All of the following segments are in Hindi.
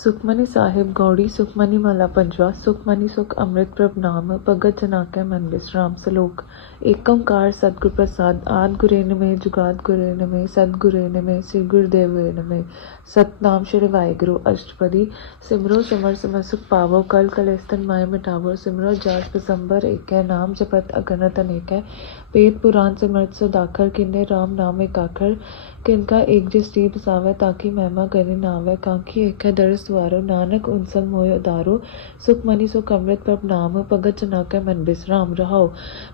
सुखमनी साहिब गौड़ी सुखमनी माला पंजवा सुखमनी सुख अमृत प्रभ नाम भगत जना कै मन विश्राम सलोक। एक ओंकार सतगुर प्रसाद आद गुरेन में जुगाद गुरेन में सतगुरेन में श्री गुरुदेव में सतनाम श्री वाहिगुरु अष्टपदी। सिमरो सिमर सिमर सुख पावो कल कलेस्तन माय मिटावो। सिमरो जास पसंबर एक है नाम जपत अगणत अनेक है। वेद पुराण सिमरत सुदाखर किन्ने राम नाम एक आखर। किनका एक जिस टी बसावै ताकि महिमा करी नावै। कांखी एक है दर सवारो नानक उनसम मोय उदारो। सुखमनी सुख अमृत प्रभ नाम भगत जना कै मन विश्राम रहाओ।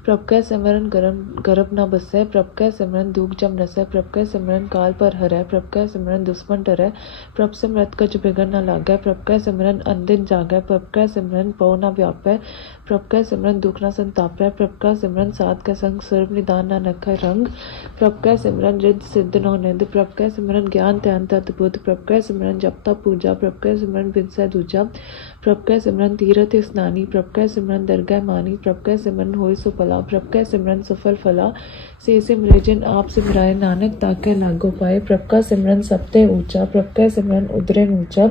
प्रभ कै सिमरन गर्भ न बसै। प्रभ कै सिमरन दुख जम नसै। प्रभ कै सिमरन काल पर हरै। प्रभ कै सिमरन दुश्मन डरै। प्रभ सिमरत कछ बिगड़ न लागै। प्रभ कै सिमरन अनदिन जागै। प्रभ कै सिमरन पौ न व्यापै। प्रभ कै सिमरन दुख न संतापै। प्रभ कै सिमरन साध कै संग सर्व निदान न नखै रंग। प्रभ कै सिमरन रिद्ध सिद्ध नौ निंद। प्रभ कै सिमरन ज्ञान ध्यान तत बुद्ध। प्रभ कै सिमरन जप तप पूजा। प्रभ कै सिमरन बिनसै दूजा। प्रभ कै सिमरन तीरथ स्नानी। प्रभ कै सिमरन दरगह मानी। प्रभ कै सिमरन होय सो भला। प्रभ कै सिमरन सफल फला। से सिमरे जिन आप सिमराए नानक ताकै लागो पाए। प्रभ का सिमरन सब ते ऊंचा। प्रभ कै सिमरन उदरे ऊंचा।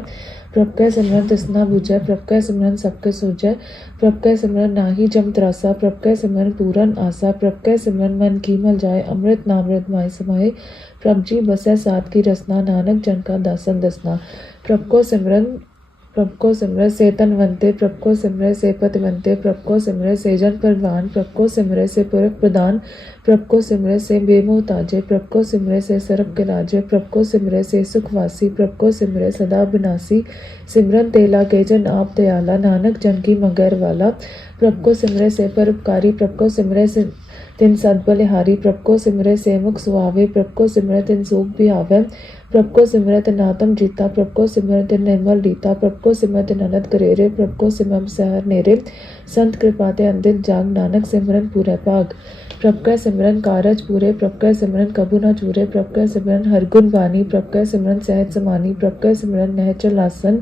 प्रभ कै सिमरन तिसना बुझै। प्रभ कै सिमरन सबके सूझै। प्रभ कै सिमरन नाही जम त्रासा। प्रभ कै सिमरन पूरन आसा। प्रभ कै सिमरन मन की मल जाए। अमृत नामृत माय समाए। प्रभ जी बसै साध की रसना। नानक जन का दासन दसना। प्रभ को सिमरै से तनवंते। प्रभ को सिमरै से पतिवंते। प्रभ को सिमरै से जन परवान। प्रभ को सिमरै से पुरख प्रदान। प्रभ को सिमरै से बेमोहताजे। प्रभ को सिमरै से सरब के राजे। प्रभ को सिमरै से सुखवासी। प्रभ को सिमरै सदा विनाशी। सिमरन तेला के जन आप दयाला। नानक जन की मगर वाला। प्रभ को सिमरै से परोपकारी। प्रभ को सिमरै से तिन सद बलिहारी। प्रभ को सिमरै से मुख सुहावे। प्रभ को सिमरै तिन सूख भी आवे। प्रभ को सिमरै तिन आत्म जीता। प्रभ को सिमरै तिन निर्मल रीता। प्रभ को सिमरै तिन अनंत करेरे। प्रभ को सिमर सहर नेरे। संत कृपा ते अंदित जाग। नानक सिमरन पूरै भाग। प्रभ कै सिमरन कारज पूरे। प्रभ कै सिमरन कबू न चूरे। प्रभ कै सिमरन हरगुण बानी। प्रभ कै सिमरन सहज समानी। प्रभ कै सिमरन नहचल आसन।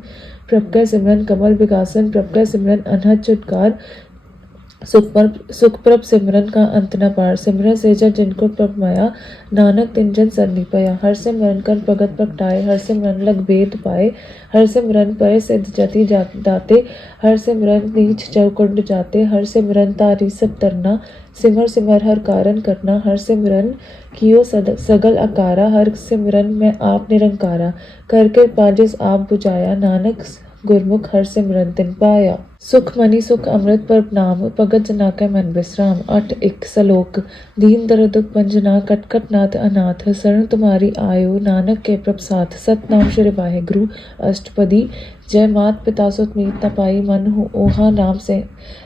प्रभ कै सिमरन कमल विकासन। प्रभ कै सिमरन अनहद चुटकार। सुख प्रभ सिमरन का अंत न पार। सिमरन से जग जिनको प्रभ माया। नानक तिन जन सरनी पया। हर सिमरन कर भगत प्रगटाए। हर सिमरन लग भेद पाए। हर सिमरन पर सिद्ध जति दाते। हर सिमरन नीच चौकुंड जाते। हर सिमरन तारी सब तरना। सिमर सिमर हर कारण करना। हर सिमरन कियो सगल आकारा। हर सिमरन में आप निरंकारा। करके पाजिस आप बुझाया। नानक गुरमुख हर सिमरन तिन पाया। सुखमनी सुख अमृत प्रभ नाम भगत जना कै मन विश्राम। 8:1 सलोक। दीन दर्द पंजना कटकट नाथ अनाथ। शरण तुम्हारी आयो नानक के प्रभ साथ। सतनाम श्री वाहिगुरु अष्टपदी। जय मात पिता सुत मीत न पाई। मन ओहा नाम से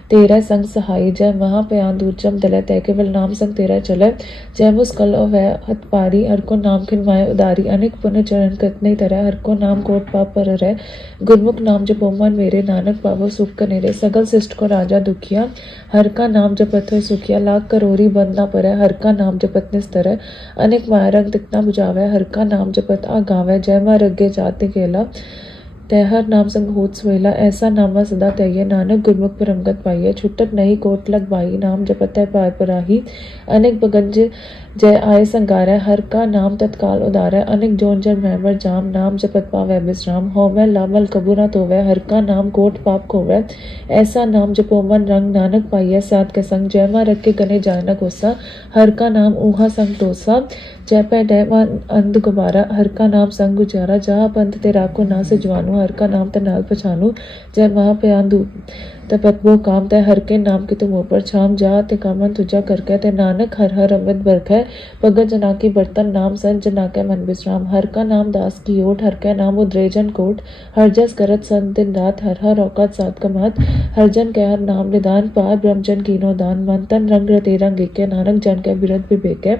तेरा संग सहाई। जय महा पयान दूरजम दलै तै केवल नाम संग तेरा चलै। जय मुस्कल वह हत पारी। हर को नाम खिनवाए उदारी। अनेक पुण्य चरण कृत नहीं तरह। हर को नाम कोट पाप पर रह। गुरमुख नाम जपो मन मेरे। नानक पावो सुख कनेरे। सगल शिष्ट को राजा दुखिया। हर का नाम जपत हो सुखिया। लाख करोरी बंद न परै। हर का नाम जपत निस्तर। अनेक माया रंग तिकना बुझावै। हर का नाम जपत आगावै। जय मां रगे जात केला तै हर नाम संग होत सुहेला। ऐसा नामा सदा तैये। नानक गुरमुख परमगत पाइये। छुटत नहीं कोट लग बाई। नाम जपत है पार पराही। अनेक बगंज जय आय संगारै। हर का नाम तत्काल उदारै। अनेक जोन जन मैवर जाम। नाम जपत पावै विश्राम। होमै लामल कबू न तोवै। हर का नाम कोट पाप खोवै। ऐसा नाम जपो मन रंग। नानक पाइयै साध के संग। जय मां रख के गने जाय न गोसा। हर का नाम ऊहा संग टोसा। जय पै डै अंध गुबारा। हर का नाम संग गुजारा। जहाँ पंथ ते राखो ना सिजवानो। हर का नाम ते नाल पछानो। जय महा पयान तपत वो काम तय हर के नाम की तुम ऊपर छाम। जा ते कामन तुझा करके ते नानक हर हर अमृत बरखै। भगत जना की बर्तन नाम संत जना के मन विश्राम। हर का नाम दास की ओट। हर के नाम उद्रेजन कोट। हर जस करत संत दिन रात। हर हर औकात सात कमात। हर जन के हर नाम निदान। पार ब्रह्मजन कीनो दान। मन तन रंग रते रंग एके। नानक जन के बिरद विवेकै।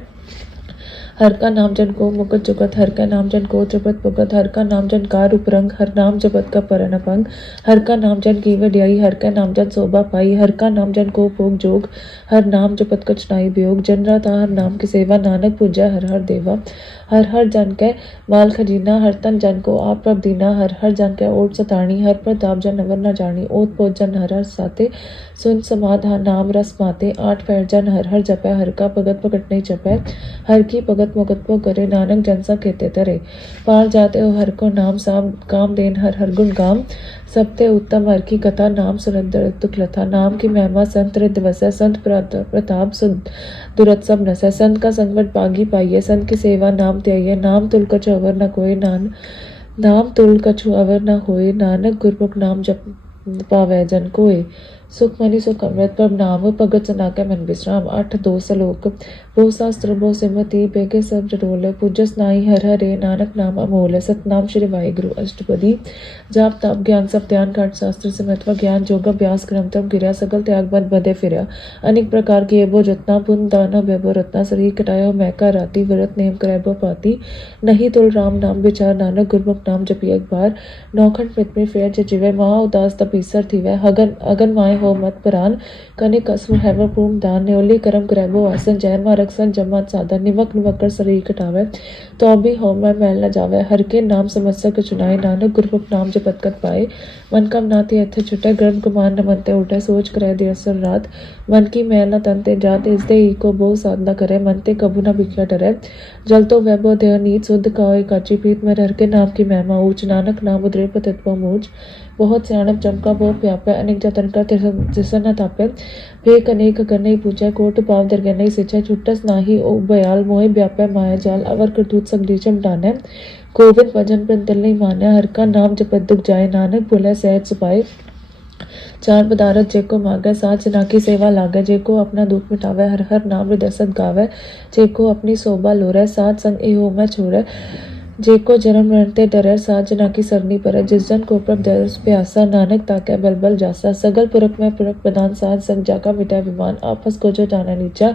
हर का नाम जन को मुकत जुगत। हर का नाम जन को त्रिपत पुगत। हर का नाम जन कार उपरंग। हर नाम जपत का परन अपंग। हर का नाम जन की वड्याई। हर का नाम जन शोभा पाई। हर का नाम जन को भोग जोग। हर नाम जपत कछ नाई वियोग। जन राता हर नाम की सेवा। नानक पूजा हर हर देवा। हर हर जन के माल खजीना। हर तन जन को आप प्रभ दीना। हर हर जन के ओट सताणी। हर प्रताप जन अवर न जानी। ओत पोत जन हर हर साते। सुन समाध नाम रस माते। 8 पैर जन हर हर जपै। हर का भगत प्रकट नहीं चपै। हर की भगत भगत मुकतबो करे नानक जनसा खेते तरे पार जाते हो हर को नाम साम काम देन हर हर गुण गाम सबते उत्तम हर की कथा नाम सुरंदर दुख लथा नाम की महिमा संत रिद वसै संत प्रताप सुध दुरत सब नसै संत का संगत पागी पाइये संत की सेवा नाम त्याइये नाम तुल कछु अवर न कोई नाम तुल कछु अवर न होए नानक गुरमुख नाम जप पावै जन कोय सुख मनि सुख अमृत प्रभ नाम भगत जना कै मन विश्राम 8 2 सलोक बहु शास्त्र बहु सिमति बेगे सब जडोल पूजस नाई हर हरे नानक नाम अमोल सतनाम श्री वाहिगुरु अष्टपदी जाप ताप ज्ञान सब ध्यान घाट शास्त्र से महत्व ज्ञान जोग अभ्यास क्रम तम गिरा सकल त्याग बद बदे फिरया अनेक प्रकार की एबो जतना पुन दाना बेबो रत्ना शरीर कटायो मैका राती व्रत नेम करैबो पाती नहीं तुल राम नाम विचार नानक गुरमुख नाम जपी एक बार नौखंड पृथ्वी फेर जिवे महा उदास तपीसर थी वह अगन माए हो मत परान कनिक असुर हैवर पूम दान न्योली करम करैबो आसन जय मा रक्षन जमात साधन निमक निमकर शरीर कटावे तो भी हो मैं मैल न जावे हर के नाम समस्या के चुनाए नानक गुरमुख नाम जपत कर पाए मन कम नाते अथे छुटे गर्भ गुमान न मनते उठे सोच करे दिवसर रात मन की मैल न तनते जाते इस दे को बहु साधना करे मनते कबू न भिखिया डरे जल तो वैभव देह नीत शुद्ध काओ काची पीत में हर के नाम की महिमा ऊंच नानक नाम उदरे पतित्व मूच बहुत सियाणप चमका बहुत व्यापे अनेक जतन कर तिसन न तापे फेक अनेक करने पूजा कोट पाव दरगने सिचा छुट्टस नाही ओ बयाल मोहे व्यापे माया जाल अवर करतूत सगली चमटाने गोविंद भजन प्रंतल नहीं माने हर का नाम जपत दुख जाए नानक बोले सहज सुपाए चार पदारथ जेको मांगे साथ जना की सेवा लागे जेको अपना दुख मिटावे हर हर नाम हृदय सत गावे जेको अपनी शोभा लोरे साथ संग एहो में छोड़े जेको जन्म मरते डरे साथ जना की सरनी पर जिस जन को प्रभ दरस प्यासा नानक ताके बल जासा सगल पुरख में पुरख प्रधान साथ संग जाका मिटा विमान आपस को जो जाना नीचा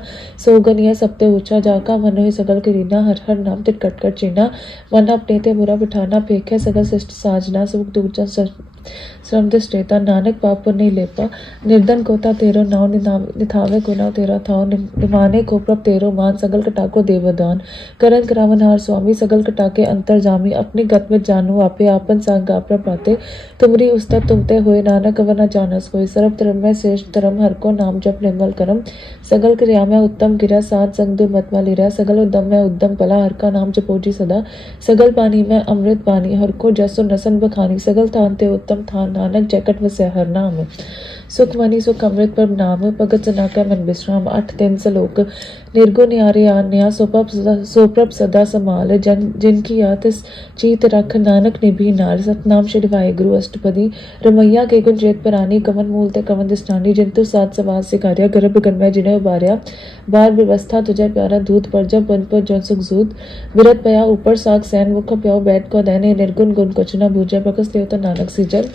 सोगनिया सबते ऊंचा जाका मनो ही सगल करीना हर हर नाम तिट कट कट चीना मन अपने ते बुरा बिठाना फेंके सगल शिष्ट साजना सुख दूजा श्रम दृष्टेता नानक पाप नहीं लेपा निर्धन कोता तेरो नाव निथावे को नाव तेरा थाव निमाने को प्रभ तेरो मान सगल कटाको देवदान करन करावन हार स्वामी सगल कटाके अंतर जामी अपनी गत में जानू आपे आपन सांग गाप्र पाते तुमरी उस्ता तुमते हुए नानक वना जानस कोई सर्व धर्म में श्रेष्ठ धर्म हर को नाम जप निर्मल करम सगल क्रिया में उत्तम गिरा सात संग दुर मत वाली रहा सगल उद्दम में उद्दम पला हर का नाम जपोजी सदा सगल पानी में अमृत पानी हर को जसो नसन बखानी सगल थानते उत्तम थान नानक जैकट वसे हर नाम सुख मनी सुख अमृत पर नाम भगत जना का मन विश्राम 8 3 सलोक निर्गुण न्यारे आन्या सोप्रभ सदा समाल जिनकी यात चीत रख नानक निभी नार सतनाम श्री वाहिगुरु अष्टपदी रमैया के गुण चेत परानी कवन मूल ते कवन दिष्टानी जिंतु सात सवास सिकार्या गर्भ गन्मय जिन्हें उबार्या बार व्यवस्था तुझे प्यारा दूध पर जब बन पर जौन सुख जूद विरत पया ऊपर साग सैन मुख प्याओ बैठ को दैने निर्गुण गुण कछुना भूजय बकस देवता नानक सीजल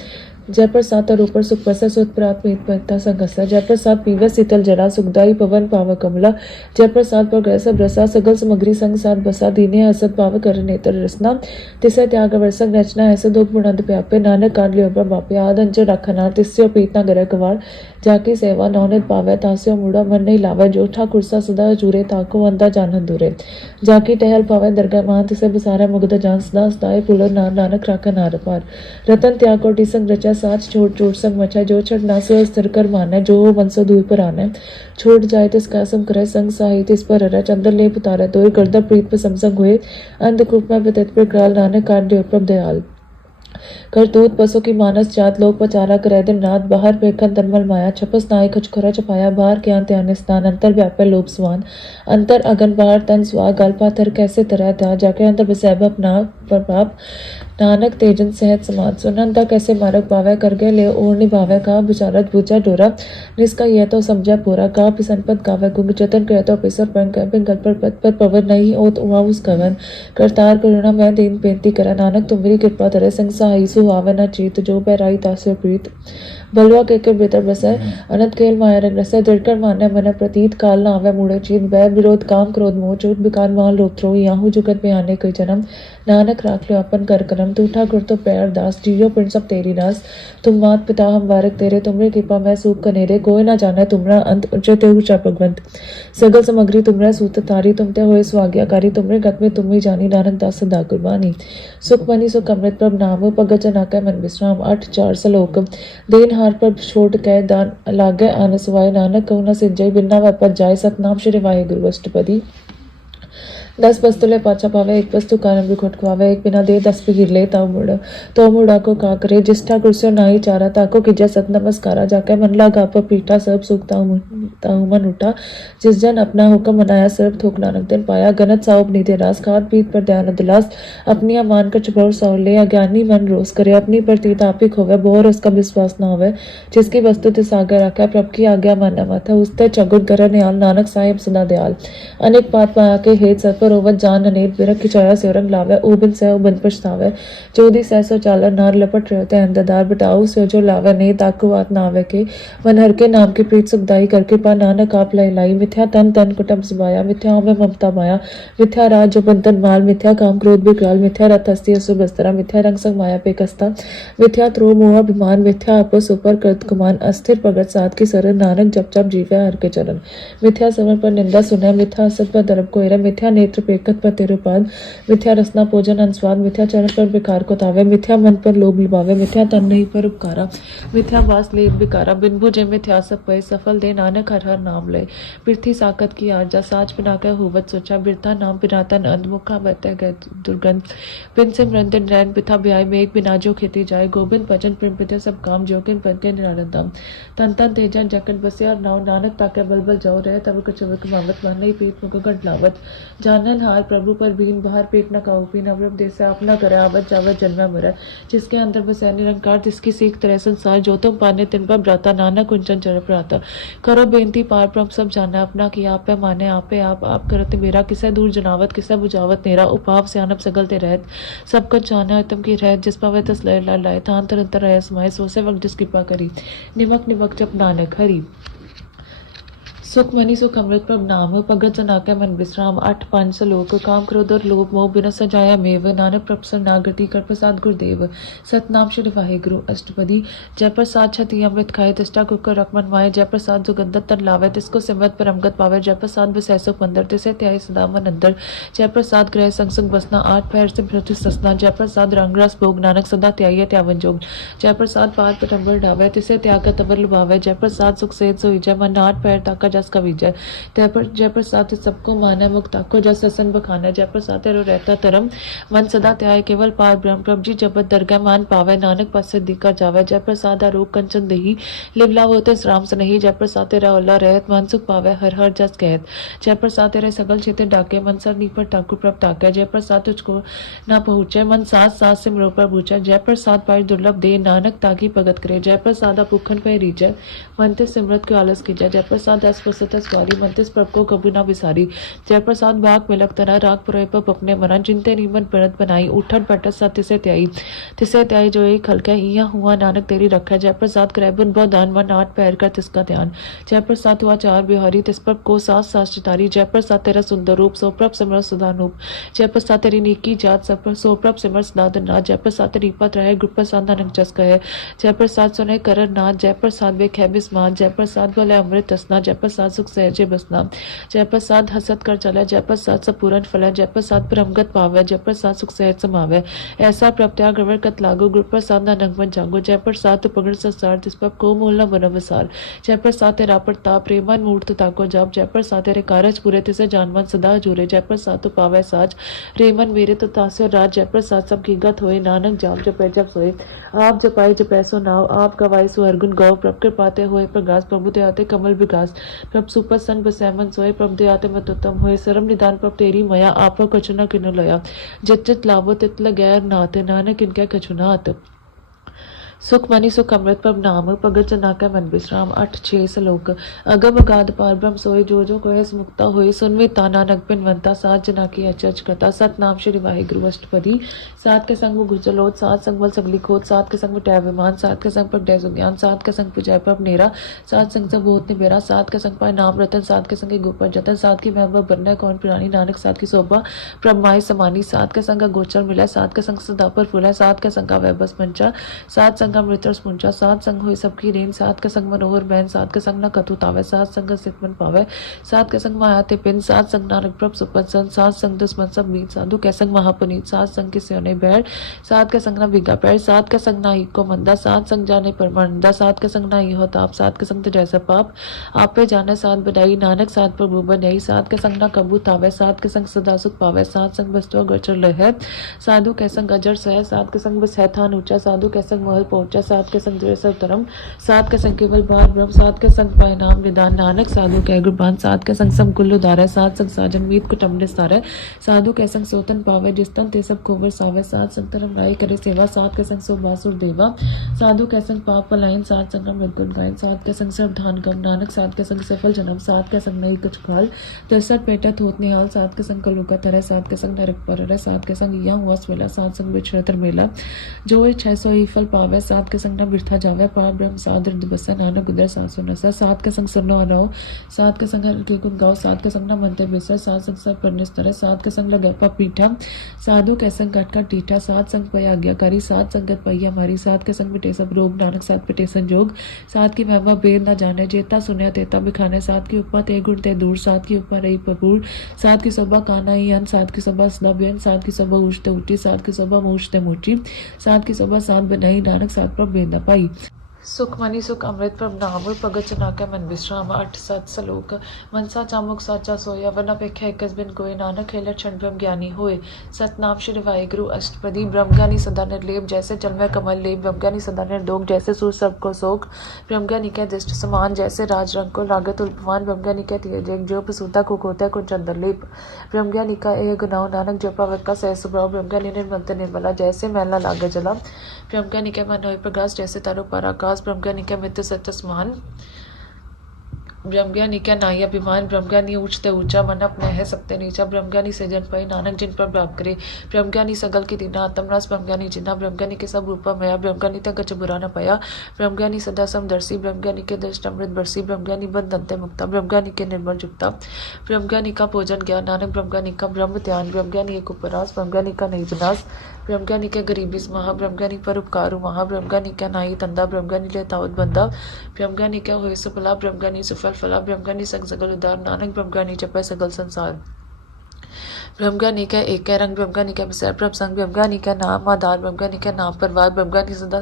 जय प्रसाद और ऊपर सुख प्रसा सुत प्रात्मिकता संगसा जय प्रसाद पीवे शीतल जरा सुखदाई पवन पाव कमला जय प्रसाद पर ग्रह सब रसा सगल सामग्री संग साथ बसा दीने हसत पाव कर नेत्र रसना तिसे त्याग वर्षक रचना ऐसे दुख बुनंद प्यापे नानक काट लियो पर बापे आद अंजो रखना तिस्यो पीतना गरे कवार जाकी सेवा नौनित पावे तास्यो मुड़ा मन नहीं लावे जोठा कुर्सा सदा जूरे ताको अंदा जानन दूरे जाकी टहल पावे दरगाह मान तिसे बसारा मुगद जान सदा सदाए पुलर नानक राखा नार पार रतन त्याग कोटि संग रचा साच छोड़ छोड़ संग मचा जो छठ ना सो स्थिर कर माना जो हो वंशो दूर पर आना छोड़ जाए तिस कासम करे संग साहित इस पर हरा चंद्र ले पुतारा तोय गर्दा प्रीत पर समसंग हुए अंधकूप में व्यतीत पर काल नानक काट दियो प्रभ दयाल करतूत पशु की मानस जात लोग पचारा करे दिन रात बाहर पेखन तनमल माया छपस नाय खचखरा छपाया बाहर के अंत आने स्थान अंतर व्यापे लोभ स्वान अंतर अगन बाहर तन स्वा गल पाथर कैसे तरह था जाके अंतर बसैब अपना प्रभाव नानक तेजन सहज समाज सुनंदा कैसे मारक पावे कर गए ले ओर निभावे का बिचारत बुझा डोरा निष्का यह तो समझा पूरा का पिसनपत गावे गुंग जतन करे तो पिसर पंग पिंगल पर पद पर पवन नहीं ओत उवा उस कवन करतार करुणा मैं दीन बेनती करा नानक तुम मेरी कृपा तरह संग सहाई सुहावे न चीत जो पैराई तासे प्रीत बलवा के भीतर बसे अनंत खेल माया रंग रसे दृढ़कर मान्य मन प्रतीत काल न आवे मुड़े चीत वह विरोध काम क्रोध मोह चूट बिकार माल लोक थ्रो याहू जुगत में आने कोई जन्म नानक राख लो अपन कर करम तू ठाकुर तो पैर दास जियो पिंड सब तेरी नास तुम मात पिता हम वारक तेरे तुमरे कृपा मैं सूख कनेरे कोई ना जाने तुमरा अंत उच्चते ऊंचा भगवंत सगल सामग्री तुमरा सूत तारी तुमते होए स्वाज्ञाकारी तुमरे गत में तुम ही जानी नानक दास सदा कुर्बानी सुख मनी सुख अमृत प्रभ नाम भगत जना का मन विश्राम 8 4 सलोक देन हार पर छोड़ के दान लागे आनसवाय नानक कहु न सिंजय बिना वापस जाए सतनाम श्री वाहिगुरु अष्टपदी 10 वस्तुले पाचा पावे, एक वस्तु कारण भी खुटकवावे, एक बिना दे 10 भी ले ताऊ मुड़ तो मुड़ा को का करे, जिष्ठा कुर्सियों नाई चारा ताको कीजिए सत नमस्कारा, जाके मन लगा पर पीठा सब सुख ताऊ मन उठा, जिस जन अपना हुक्म मनाया सर्व थोक नानक दिन पाया, गनत साउब नीते रास, खाद पीत पर ध्यान दिलास, अपनिया मान कर चुपौर सौर ले, अज्ञानी मन रोस करे, अपनी प्रतीत आपी खोवे, बोर उसका विश्वास न होवे, जिसकी वस्तु तिस आगे रखा, प्रभ की आज्ञा माना माथा, उसते चगुट गरा निहाल, नानक साहिब सदा दयाल, अनेक बात पाया के हेत सत्पर ओवत जान अनेक विरख खिचाया सेवरंग लावे, उबिन सह उबिन पछतावे, चौदी सहसो चालर नार लपट रहते अंधदार बटाऊ से जो लावे ने ताकु बात ना आवे के, मन हर के नाम की प्रीत सुखदाई कर कृपा नानक आप लाई लाई, मिथ्या तन तन कुटम सुबाया, मिथ्या में ममता माया, मिथ्या राज जो बंधन माल, मिथ्या काम क्रोध विकराल, मिथ्या रथ हस्ती असुर बस्तरा, मिथ्या रंग संग माया पे कस्ता, मिथ्या त्रो मोह अभिमान, मिथ्या आपस ऊपर कृत कुमान, अस्थिर प्रगट साध की सरन, नानक जप जप जीवे हर के चरण, मिथ्या समर पर निंदा सुने, मिथ्या असत पर दरब को एरा, मिथ्या नेत्र पेकत पर तिरुपाद, मिथ्या रसना भोजन अनुस्वाद, मिथ्या चरण पर विकार को तावे, मिथ्या मन पर लोभ लुभावे, मिथ्या तन नहीं पर उपकारा, मिथ्या वास लेप विकारा, बिन भुजे मिथ्या सब पय, सफल दे नानक हर हर नाम ले, पृथ्वी साकत की आरजा, साच बिना कर होवत सोचा, बिरथा नाम बिनातन अंध, मुखा बत गए दुर्गंध, बिन से मृंदन रैन पिथा ब्याय, मेघ बिना जो खेती जाए, गोबिंद भजन प्रेम पिते सब काम, जोगिन पद के निरानंद दाम, तन तन तेजन जकन बसे और नाव, नानक ताके बल बल जाओ रहे, तब कछ मावत मन नहीं पीठ मुख गढ़ लावत, जानन हार प्रभु पर बीन बाहर पेट न काऊ पी, नवरप देश अपना करे, आवत जावत जन्म मरे, जिसके अंदर बसे निरंकार, जिसकी सीख तरह संसार, जो तुम पाने तिन पर ब्राता, नानक कुंचन चर प्राता, करो बेनती पार ब्रह्म सब जाना, अपना किया आप माने, आपे आप करते मेरा, किसे दूर जनावत किसे बुझावत नेरा, उपाव से आनब सगलते रहत, सब कुछ जाना तुम की रहत, जिस पावे तस लय लाए, थान तरंतर रह समाये, सो से वक्त जिस कृपा करी, निमक निमक जप नानक हरि, सुख मनी सुख अमृत प्रभ नाम, भगत जनाके मन विश्राम, 8 5 श्लोक, काम क्रोध और लोभ मोह बिन सजाया मेव, नानक प्रभ शरणागति कर प्रसाद गुरुदेव, सतनाम श्री वाहिगुरु अष्टपदी, जय प्रसाद छति अमृत खाए, तिष्ठा कुकर रकमन माए, जय प्रसाद जुगंदर तर लावे, तिसको सिमरत परमगत पावे, जय प्रसाद विषय सुख मंदर, तिसे त्याई सदा मन अंदर, जय प्रसाद ग्रह संग संग बसना, 8 पैर से पृथ्वी ससना, जय प्रसाद रंग रस भोग, नानक सदा त्याई त्यावन जोग, जय प्रसाद पाद पटम्बर ढावे, तिसे त्याग तबर लुभावे, जय प्रसाद सुख सेत सोई, जय मन 8 पैर ताका जस का विजय, जय प्रसाद सबको माना, मुक्त ताको जस ससन बखाना, जय प्रसाद तेरो रहता तरम, मन सदा त्याय केवल पार ब्रह्म, प्रभ जी जपत दरगाह मान पावे, नानक पास सिद्धि कर जावे, जय प्रसाद आरोग कंचन दही, लिवला होते राम से नहीं, जय प्रसाद तेरा ओला रहत, मन सुख पावे हर हर जस कहत, जय प्रसाद तेरे सगल क्षेत्र डाके, मन सर नी पर ठाकुर प्रभ ताके, जय प्रसाद तुझको ना पहुँचे, मन सास सास से मरो पर पूछे, जय प्रसाद पाई दुर्लभ दे, नानक ताकि भगत करे, जय प्रसाद भूखन पे रीजय, मन ते सिमरत के आलस कीजय, जय प्रसाद दस प्रसत स्वारी, मन तिस प्रभ को कभी ना विसारी, जय प्रसाद बाग मिलक तना, राग पुरय पर अपने मना, जिनते नीमन परत बनाई, उठट बैठत सा तिसे त्याई जो एक हल्का हिया हुआ, नानक तेरी रखा, जय प्रसाद करैबन बहुत दान, मन 8 पैर कर तिसका ध्यान, जय प्रसाद हुआ चार बिहारी, तिस प्रभ को सास सास चितारी, जय प्रसाद तेरा सुंदर रूप, सो प्रभ सिमर सदानूप, जय प्रसाद तेरी नीकी जात, सब सो प्रभ सिमर सदादन नाथ, जय प्रसाद तेरी पत रहे, गुट प्रसाद नानक जस कहे, जय प्रसाद सुने करर नाथ, जय प्रसाद वे खे बिस्मात, जय प्रसाद बोले अमृत तसना, जय प्रसाद सुख सहजे बसना, जय प्रसाद हसत कर चले, जय प्रसाद सब पूरन फले, जय प्रसाद परमगत पावे, जय प्रसाद सुख सहज समावे, ऐसा प्रत्याग ग्रवर कत लागो, गुरु प्रसाद नानक मन जागो, जय प्रसाद तो पगड़ संसार, तिस पर को मूल न बन विसार, जय प्रसाद तेरा प्रताप प्रेमन मूर्त ताको जाप, जय प्रसाद तेरे कारज पूरे तिसे जानवन सदा जुरे, जय प्रसाद तो पावे साज, रेमन मेरे तो तास्यो राज, जय प्रसाद सब कीगत होए, नानक जाप जपै जप सोए, आप जपाए जपैसो नाव, आप गवाई सो हरगुन गौ, प्रभ कृपाते होए प्रगास, प्रभु ते आते कमल विकास, प्रभ सुपर सन बसैमन सोए, प्रभ दे आते मत उत्तम होए, सरम निदान प्रभ तेरी मया, आप कछु न किनु लया, जित जित लाभो तित लगैर नाथ, नानक इनके कछु नाथ, सुख मनी सुख अमृत प्रभ नाम, भगत जना का मन विश्राम, 8 6 श्लोक, अगम अगाध पार ब्रह्म सोए, जो कोय मुक्ता होए, सुनवे ताना नग पिनवंता, सात जना की अचर्च करता, सतनाम श्री वाहिगुरु अष्टपदी, सात के संग गुजलोत, सात संग बल सगली खोत, सात के संग टै विमान, सात के संग पगडै सुज्ञान, सात के संग पुजय प्रभ नेरा, सात संग सब बहुत निबेरा, सात के संग पाए नाम रतन, सात के संग गोपर जतन, सात की महबूब बनने कौन प्राणी, नानक सात की शोभा प्रभ माई समानी, सात के संग गोचर मिला, सात के संग सदा पर फूला, सात के संग वह बस मंचा, सात संग अमृतर स्पुंजा, सात संग हुई सबकी रेन, सात के संग मनोहर बैन, सात के संग न कथुत आवे, सात संग सितमन पावे, सात के संग माया ते पिन, सात संग नानक प्रभ सुपसन, सात संग दुश्मन सब मीत, साधु के संग महापुनीत, सात संग के स्योने बैठ, सात के संग न भीगा पैर, सात के संग ना ही को मंदा, सात संग जाने परमानंदा, सात के संग ना ही हो ताप, सात के संग तो जैसा पाप आप पे जाने, सात बनाई नानक सात पर भूबन आई, सात के संग ना कबूत आवे, सात के संग सदा सुख पावे, सात संग बस्तुआ गचर लहे, साधु के संग अजर सह, सात के संग बस है थान ऊंचा, साधु के संग महल पहुंचा, सात के संग सब धर्म, सात के संग केवल बार ब्रह्म, सात के संग पाए नाम निदान, नानक साधु के गुरबान, सात के संग सब कुल्लु धारे, सात संग साजन मीत कुटुंब निस्तारे, साधु के संग सोतन पावे, जिस्तन ते सब खोवर सावे, सात संग धर्म राय करे सेवा, सात के संग सो बासुर देवा, साधु के संग पाप पलायन, सात संग मृदुल गायन, सात के संग सब धान गम, नानक सात के संग सफल जन्म, सात के संग नहीं कुछ खाल, 63 पेटा थोत निहाल, सात के संग कलुका तरह, सात के संग नरक पर रह, सात के संग यह हुआ स्वेला, सात संग बिछड़तर मेला, जो 600 ही फल पावे, सात के संग न बिरथा जावे, पार ब्रह्म साध हृदय बसा, नानक उदर 709, सात के संग सुनो अनो, सात के संग हर के गुण गाओ, सात के संग न मनते बिसर, सात संग सब पर निस्तर, सात के संग लगा पीठा, साधु के संग कट का टीठा, सात संग पय आज्ञाकारी, सात संगत पहिया मारी, सात के संग मिटे सब रोग, नानक सात पिटे संजोग, सात की महिमा बेद न जाने, जेता सुनया तेता बिखाने, सात की उपमा ते गुण ते दूर, सात की उपमा रही पपूर, सात की शोभा काना ही अन, सात की शोभा सदा बेन, सात की शोभा उठते उठी, सात की शोभा मुझते मुठी, सात की शोभा सात बनाई, नानक सात पर बेद न पाई। सुख मनी सुख अमृत प्रभ नाम, भगत जना के मन विश्राम, 8 7 सलोक, मनसा चामुक साचा सोया, वन अपेक्षा एकस बिन कोय, नानक खेल क्षण ब्रह्म ज्ञानी होए, सतनाम श्री वाहिगुरु अष्टपदी, ब्रह्मज्ञानी सदा निर्लेप, जैसे जल में कमल लेप, ब्रह्मज्ञानी सदा निर्दोग, जैसे सूर्य सब को सोख, ब्रह्मज्ञानी के दृष्ट समान, जैसे राज रंग को लागत उल्पमान, ब्रह्मज्ञानी के तेज जो प्रसूता को होता कुछ चंदन लेप, ब्रह्मज्ञानी का एह गुनाह, नानक जपा वत का सह सुभ्राव, ब्रह्मज्ञानी निर्मलते निर्मला, जैसे मैला लागे जला, ब्रह्मज्ञानी के मन होए प्रकाश, जैसे तारो पराकाश, ब्रह्मज्ञानी के मित्र सत्य समान, ब्रह्मज्ञानी क्या नाई अभिमान, ब्रह्मज्ञानी ऊंचते ऊंचा, मन अपने है सबते नीचा, ब्रह्मज्ञानी से जन पाई, नानक जिन पर प्राप्त करे, ब्रह्मज्ञानी सगल की दीना आत्मरास, ब्रह्मज्ञानी जिन्ना, ब्रह्मज्ञानी के सब रूपा मया, ब्रह्मज्ञानी तक गच बुरा न पाया, ब्रह्मज्ञानी सदा समदर्शी, ब्रह्मज्ञानी के दृष्ट अमृत बरसी, ब्रह्मज्ञानी बंधनते मुक्ता, ब्रह्मज्ञानी के निर्मल जुक्ता, ब्रह्मज्ञानी का भोजन ज्ञान, नानक ब्रह्मज्ञानी का ब्रह्म ध्यान, ब्रह्मज्ञानी एक उपरास, ब्रह्मज्ञानी का नहीं विनाश, ब्रह्मज्ञानी के गरीबी महा, ब्रह्मज्ञानी पर उपकारु महा, ब्रह्मज्ञानी क्या नाई तंदा, ब्रह्मज्ञानी ले ताउत बंदा, ब्रह्मज्ञानी क्या हुए सुफला, ब्रह्मज्ञानी सुफल फला, ब्रह्मज्ञानी सगल उदार, नानक ब्रह्मज्ञानी जपै सगल संसार, ब्रह्मज्ञानी का एक रंग, ब्रह्मज्ञानी का विषय प्रभ संग, ब्रह्मज्ञानी का नाम आधार, ब्रह्मज्ञानी का नाम परवार, ब्रह्मज्ञानी सदा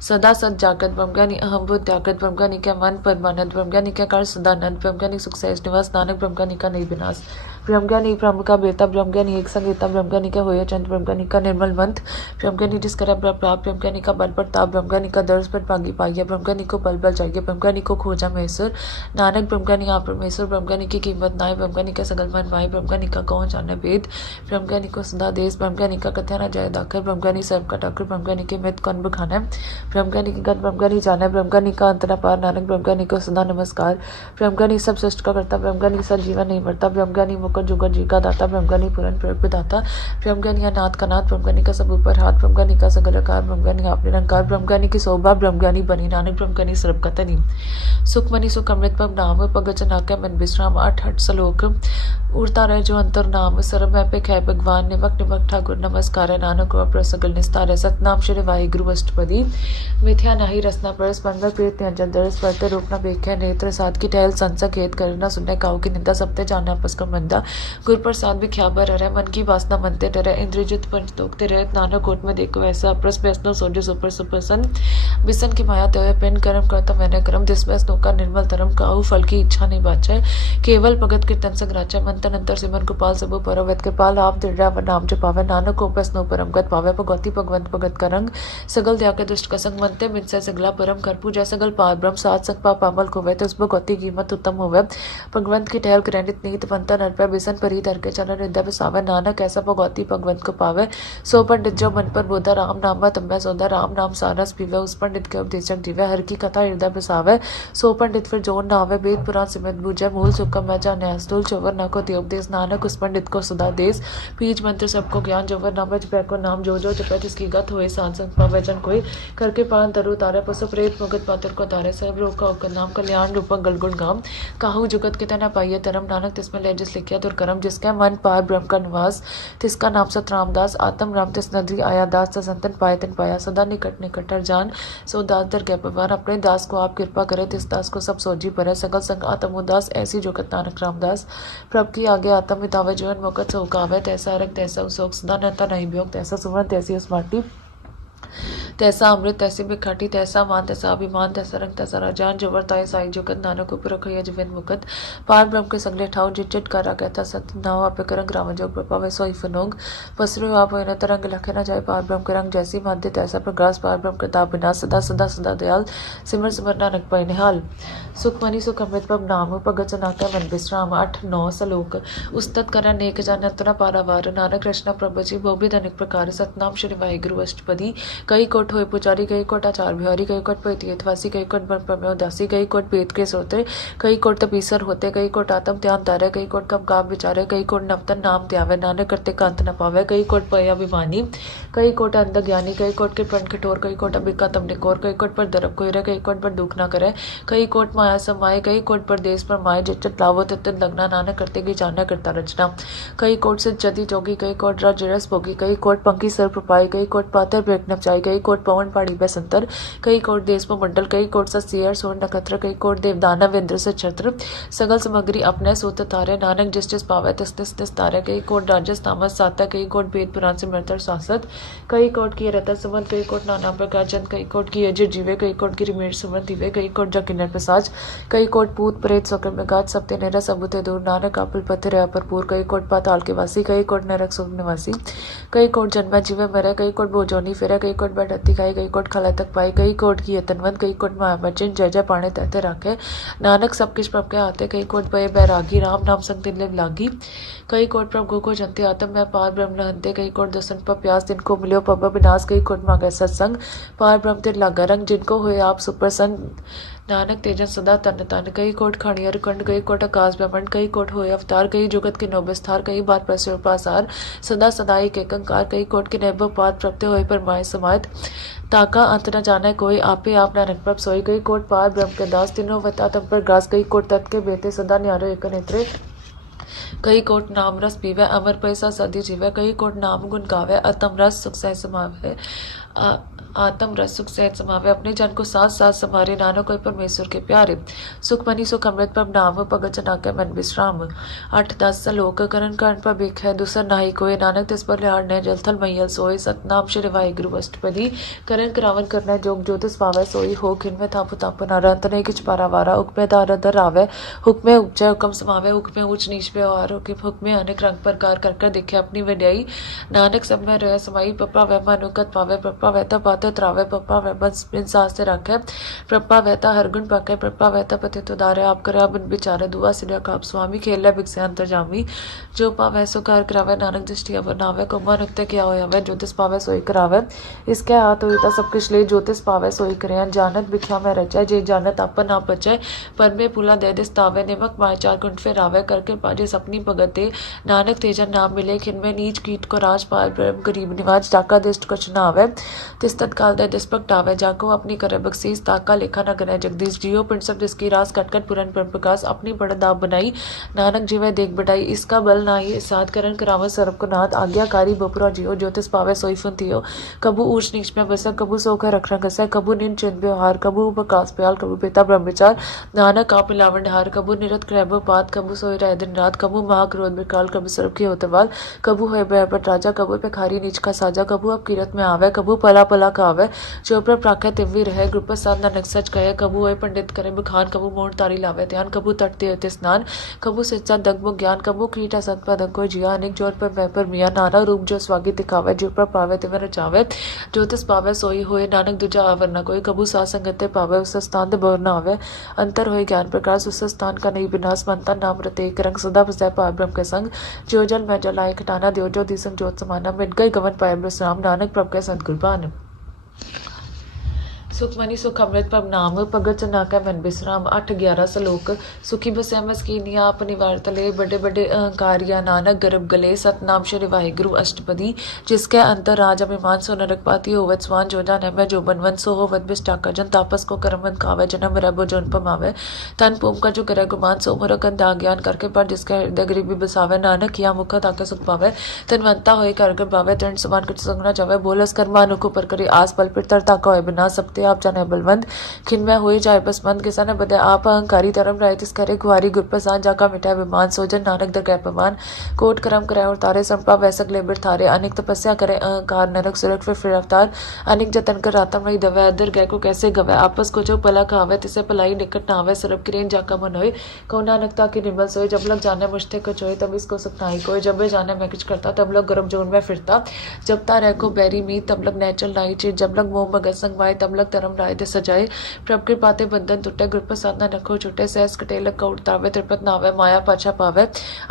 सदा सत जागत, ब्रह्मज्ञानी अहम बुद्ध त्यागत, ब्रह्मज्ञानी का मन परमानंद, ब्रह्मज्ञानी का कर सदानंद, ब्रह्मज्ञानी सुख सहज निवास, नानक ब्रह्मज्ञानी का नहीं विनाश, ब्रह्मज्ञानी ब्रह्म का बेटा, ब्रह्मज्ञानी एक संगीता, ब्रह्मज्ञानी का होय चंद, ब्रह्मज्ञानी का निर्मल मंत्र, ब्रह्मज्ञानी जिस कर प्राप्त, ब्रह्मज्ञानी का बल प्रताप, ब्रह्मज्ञानी का दर्श पर भागी पाइया, ब्रह्मज्ञानी को बल बल चाहिए, ब्रह्मज्ञानी को खोजा महेश्वर, नानक ब्रह्मज्ञानी आप परमेश्वर, ब्रह्मज्ञानी की कीमत नाय, ब्रह्मज्ञानी का सगल मन माय, ब्रह्मज्ञानी का कौन जाने वेद, ब्रह्मज्ञानी को सदा देश, ब्रह्मज्ञानी का कथ्या न जाय दाखर, ब्रह्मज्ञानी सर्व का ठाकुर, ब्रह्मज्ञानी के मित कौन बखाना, ब्रह्मज्ञानी की गत ब्रह्मज्ञानी जाना, ब्रह्मज्ञानी का अंतरा पार, नानक ब्रह्मज्ञानी को सदा नमस्कार, ब्रह्मज्ञानी सब सृष्ट का करता, ब्रह्मज्ञानी सा जीवन नहीं मरता, ब्रह्मज्ञानी मुकर जुगर जी का दाता, ब्रह्मज्ञानी पुराण प्रदाता, ब्रह्मज्ञानी अनाथ का नाथ, ब्रह्मज्ञानी का सब ऊपर हाथ, ब्रह्मज्ञानी का सगल आकार, ब्रह्मज्ञानी आप निरंकार, ब्रह्मज्ञानी की शोभा, ब्रह्मज्ञानी बनी, नानक ब्रह्मज्ञानी सर्व का तनी, सुख मनी सुख अमृत पब नाम, भगत जना के मन विश्राम, 8 8 सलोक, उड़ता रहे जो अंतर नाम, सर्व में पे खे भगवान, निमक निमक ठाकुर नमस्कार, नानक और सगल निस्तार, सतनाम श्री वाहिगुरु अष्टपदी, मिथ्या नाही रसना परस, मनवर प्रीत अंजन दरस, परते रूप न बेख्या नेत्र, साध की टहल संसा खेत करना, सुनने काऊ की निंदा, सबते जाना आपस का मंदा, गुर प्रसाद भी ख्याबर रहे, मन की वासना मनते डरे, इंद्रजित पंच तोकते रहे, नानक कोट में देखो ऐसा, प्रस व्यसनो सोजो सुपर सुप्रसन, बिसन की माया त्योय पिन कर्म करता मैंने कर्म, दिस व्यसनों का निर्मल धर्म, काहू फल की इच्छा नहीं बाचे, केवल भगत कीर्तन संग्राचा, मंतन अंतर सिमर गोपाल सबो परवत के पाल, आप दृढ़ नाम जपावे, नानक को प्रश्नो परम गत पावे, भगवती भगवंत भगत का रंग, सगल त्याग दुष्ट का संग, मनते मिन से सगला परम कर पूजा, सगल पार ब्रह्म सात संग पाप अमल को तो उस भगवती कीमत उत्तम होवे, भगवंत की टहल ग्रहणित नीत पंता नर पे बिसन परी धर के चरण हृदय बसावे, नानक ऐसा भगवती भगवंत को पावे, सो पंडित जो मन पर बोधा, राम नाम तम्बे सौदा, राम नाम सारस पीवे, उस पंडित के उपदेशक जीवे, हर की कथा हृदय बसावे, सो पंडित फिर जोन ना आवे, वेद पुराण सिमत बूझे, मूल सुखम मैं जाने अस्तूल चोवर न को उपदेश, नानक उस पंडित को सदा देश, बीज मंत्र सबको ज्ञान, जोवर नाम जपै को नाम, जो जपै तिसकी गत होए, साध संग पावै जन कोई, करके पान तरु तारे, पशु प्रेत मुगत पातर को तारे, सब रोग का उकर नाम, कल्याण रूपक गलगुण गाम, काहू जुगत के तना पाइये धर्म, नानक तिसमें ले जिस लिखिया तुर करम, जिसका मन पार ब्रह्म का निवास, तिसका नाम सत रामदास, आत्म राम तिस नदरी आया दास, संतन पाए तिन पाया, सदा निकट निकट हर जान, सो दास दर गै पवार, अपने दास को आप कृपा करे, तिस दास को सब सोजी पर, सगल संग आत्म उदास, ऐसी जुगत नानक रामदास, प्रभ की आगे आत्म मितावे, जीवन मुकत सोकावे, तैसा अरग तैसा उसोक, सदा नता नहीं भयोग, तैसा सुवर्ण तैसी उस माटी, तैसा अमृत तैसी बिखाटी, तैसा मान तैसा अभिमान, तैसा रंग तैसा राजान, जो वर्ताए साई जुगत, नानक उपर रखिया जीवन मुकत, पार ब्रह्म के सगले ठाव, जिट जिट करा कहता सत्य नाव, आपे करंग राम जोग प्रभावे सोई फनोग, पसरु आप होए न तरंग लखे न जाए, पार ब्रह्म के रंग जैसी माध्य तैसा प्रकाश, पार ब्रह्म के ताप बिना, सदा सदा सदा दयाल, सिमर सिमर नानक पाई निहाल, सुखमनी सुख अमृत प्रभ नाम, भगत जना के मन विश्राम, 8-9 सलोक, उस्तत करा नेक जन अंतना पारावार, नानक कृष्ण प्रभु जी भोबिद अनेक प्रकार, सतनाम श्री वाहिगुरु अष्टपदी, कई कोट होए पुजारी, कई कोट आचार बिहारी, कई कोट पैतीयतवासी, कई कोट बन प्रमेय उदासी, कई कोट वेद के सोते, कई कोट तपीसर होते, कई कोट आत्म ध्यान तारे, कई कोट कब गाव विचारे, कई कोट नवतन नाम त्यावे, नानक करते कांत न पावे, कई कोट पय अभिमानी, कई कोट अंध ज्ञानी, कई कोट के प्रण कठोर, कई कोट अबिका तम निकोर, कई कोट पर दरब कोयरे, कई कोट पर दुख न करे, कई कोट माया समाये, कई कोट पर देश पर माए, जित लावो तित लगना, नानक करते की जाना करता रचना, कई कोट से जदी जोगी, कई कोट रजरस भोगी, कई कोट पंखी सर प्रपाई, कई कोट पातर ब्रेक नपचाई, कई कोट पवन पहाड़ी बसंतर, कई कोट देश में मंडल, कई कोट सा सियर सोन नक्षत्र, कई कोट देवदानव इंद्र से छत्र, सगल सामग्री अपने सूत तारे, नानक जिस जिस पावे तिस तिस तिस तारे, कई कोट राजस तामस साता, कई कोट वेद पुराण से मृतर शासत, कई कोट की रतन सुमंत, कई कोट नाना प्रकार चंद, कई कोट की अजय जीवे, कई कोट की रिमेर सुमन दिवे, कई कोट जकिन्नर प्रसाज, कई कोट पूत प्रेत सकर में गाज, सबते नेरा सबूते दूर, नानक आपल पत्थर है भरपूर, कई कोट पाताल के वासी, कई कोट नरक सुख निवासी, कई कोट जन्म जीवे मरे, कई कोट बोजोनी फिरे, कई कोट बैठती खाई, कई कोट खला तक पाई, कई कोट की यतनवंत, कई कोट माया मर्चन, जय जय पाने तहते राखे, नानक सब किस प्रभ के आते, कई कोट पये बैरागी, राम नाम संग दिन लिव लागी, कई कोट प्रभ गो को जनते आत्म मैं पार ब्रह्म नहंते, कई कोट दसन पर प्यास जिनको मिलो पब विनाश, कई कोट मांगे सत्संग, पार ब्रह्म तिर लागा रंग, जिनको हुए आप सुप्रसन्न, नानक तेजन सदा तन तन, कई कोट खणियर कंड, कई कोट आकाश ब्रह्मंड, कई कोट होए अवतार, कई जुगत के नोबस्थार, कई बार प्रसुर पासार, सदा सदा एक कंकार, कई कोट के नैब पाद प्राप्त होए पर माय समात, ताका अंत न जाने कोई, आपे आप नानक प्रभ सोई, कई कोट पार ब्रह्म के दास, तीनों वता तम पर ग्रास, कई कोट तत् के बेटे सदा न्यारो एक नेत्रे, कई कोट नाम रस पीवे, अमर पैसा सदी जीवे, कई कोट नाम गुण गावे, अतम रस सुख सह समावे, आत्म रस सुख सहज समावे, अपने जन को साथ साथ समारे, नानक कोई परमेश्वर के प्यारे, सुखमनी सुख अमृत प्रभ नाम, भगत जना के मन विश्राम, 8-10 सलोक, करण कर्ण पर बिख है दूसर नाही कोय, नानक तिस पर लिहाड़ ने जलथल मैयल सोए, सतनाम श्री वाहिगुरु अष्टपदी, करण करावन करना जोग ज्योतिष पावे सोई, हो खिन में थाप ताप नारा, अंत नहीं किच पारावारा, हुक्मे दार दर आवे, हुक्मे उपजय हुक्म समावे, हुक्मे ऊंच नीच व्यवहार, हुक्मे अनेक रंग प्रकार कर कर देखे अपनी वड्याई, नानक सब में रह समाई, पप्पा वह मनुकत पावे, पप्पा वहता पाते त्रावे, पप्पा वह बंस बिन सास से रखे, पप्पा वहता हर गुण पाके, पप्पा वहता पति तो दारे, आप करे बिन बिचारे, दुआ सिरा काप स्वामी, खेल भिक्से अंतर जामी, जो पावे सो कार करावे, नानक दृष्टि अवर नावे, कुमा नुक्ते क्या होवे, ज्योतिष पावे सोई करावे, इसके हाथ होता सब कुछ ले, ज्योतिष पावे सोई करे, जानत भिख्या में रचे, जे जानत अपन आप बचे, पर में पुला दे दिस्तावे, निमक माय 4 गुंठ फिर आवे, करके पाजे सपनी भगते, नानक तेजन नाम मिले, खिन में नीच कीट को राज पार ब्रह्म गरीब निवाज, डाका दिष्ट कुछ न आवे, तिस तत्काल दे दिस्पक टावे, जाको अपनी करे बख्शीस, ताका लेखा न गने जगदीश, जियो पिंड सब जिसकी रास कटकट पुरन पर प्रकाश, अपनी बड़द आप बनाई, नानक जीवे देख बढ़ाई, इसका बल नाई साध करण करावन सर्व को नाथ, आज्ञाकारी बपुरा जियो, ज्योतिष पावे सोई फुन थियो, कबू ऊंच नीच में बसे, कबू सोकर रख रंग कबू निन चिन्ह व्यवहार, कबू प्रकाश प्याल, कबू पिता ब्रह्म विचार, नानक आप मिलावन ढार, कबू निरत क्रैब पात, कबू सोई रह दिन रात, कबू महाक्रोध बिकाल, कबू सर्व की होतवाल, कबू है बैपट राजा, कबू पे खारी नीच का साजा, कबू अब किरत में आवे, कबू पला पला का आवे, चोपड़ा प्राख्या तिव्वी रहे, ग्रुप साध नानक सच कहे, कबू है पंडित करे बखान, कबू मोड़ तारी लावे ध्यान, कबू तटते होते स्नान, कबू सच्चा दगमुख ज्ञान, कबू कीटा सतपा दंको जिया, अनेक जोर पर मैं पर मिया, नाना रूप जो स्वागी दिखावे, जो पर पावे तिवर रचावे, ज्योतिष पावे सोई होए, नानक दूजा आवर न कोई, कबू साथ संगते पावे, उस स्थान दे बोर न आवे, अंतर होए ज्ञान प्रकाश, उस स्थान का नहीं विनाश, मनता नाम रते एक रंग, सदा बसै पार ब्रह्म के संग, जो जल मैं जल आए खटाना, दियो जो दिसंग जोत समाना, मिट गई गवन पाए ब्रह्म नानक प्रभ के सदगुरबान। सुखमनी सुख अमृत प्रभ नाम भगत चनाकै मन बिश्राम 8-11 सलोक सुखी बसै मस्कीनिया आप निवार तले बड़े बड़े अहंकारिया नानक गर्भ गले सतनाम श्री वाहिगुरु अष्टपदी जिसके अंतर राज अभिमान सो नरकपाती होवत स्वान जो जान मैं जो बनवन सो होवत बिस्टाका जन तापस को करमन खावे जन्म रबो जोन पमावे तन पोम का जो करे गुमान सो मोर कंदा ज्ञान करके पर जिसके हृदय गरीबी बसावे नानक या मुख ताके सुख पावे तनवंता होए कर पावे तरण समान कुछ संगना जावे बोलस कर्मानु को पर करी आस पल पिर तरता का होए बिना सब आप जाने बलवंत खिन में हुई जाए बसमंद किसान बदे आप अहंकारी धर्म राय तिस करे गुहारी गुर प्रसान जाका मिटाए विमान सोजन नानक दर गए पमान कोट करम कराए और तारे संपा वैसक लेबिर थारे अनेक तपस्या करे अहंकार नरक सुरक फिर अवतार अनेक जतन कर रातम नहीं दवे अदर गए को कैसे गवे आपस को जो पला खावे तिसे पलाई निकट नावे सरब किरेन जाका मन होए को नानकता की निर्मल सोए जब लग जाने मुश्ते को चोए तब इसको सुखनाई कोई जब वे जाने मैं कुछ करता तब लोग गर्भ जोन में फिरता जब तारे को बैरी मीत तब लग नेचल नाई चीज जब लग मोह मगज संग वाए तब लग धर्म राय दे सजाए प्रभ के पाते बंधन टूटे गुर प्रसाद न रखो छूटे सहस कटेल कौट तावे त्रिपत नावे माया पाछा पावे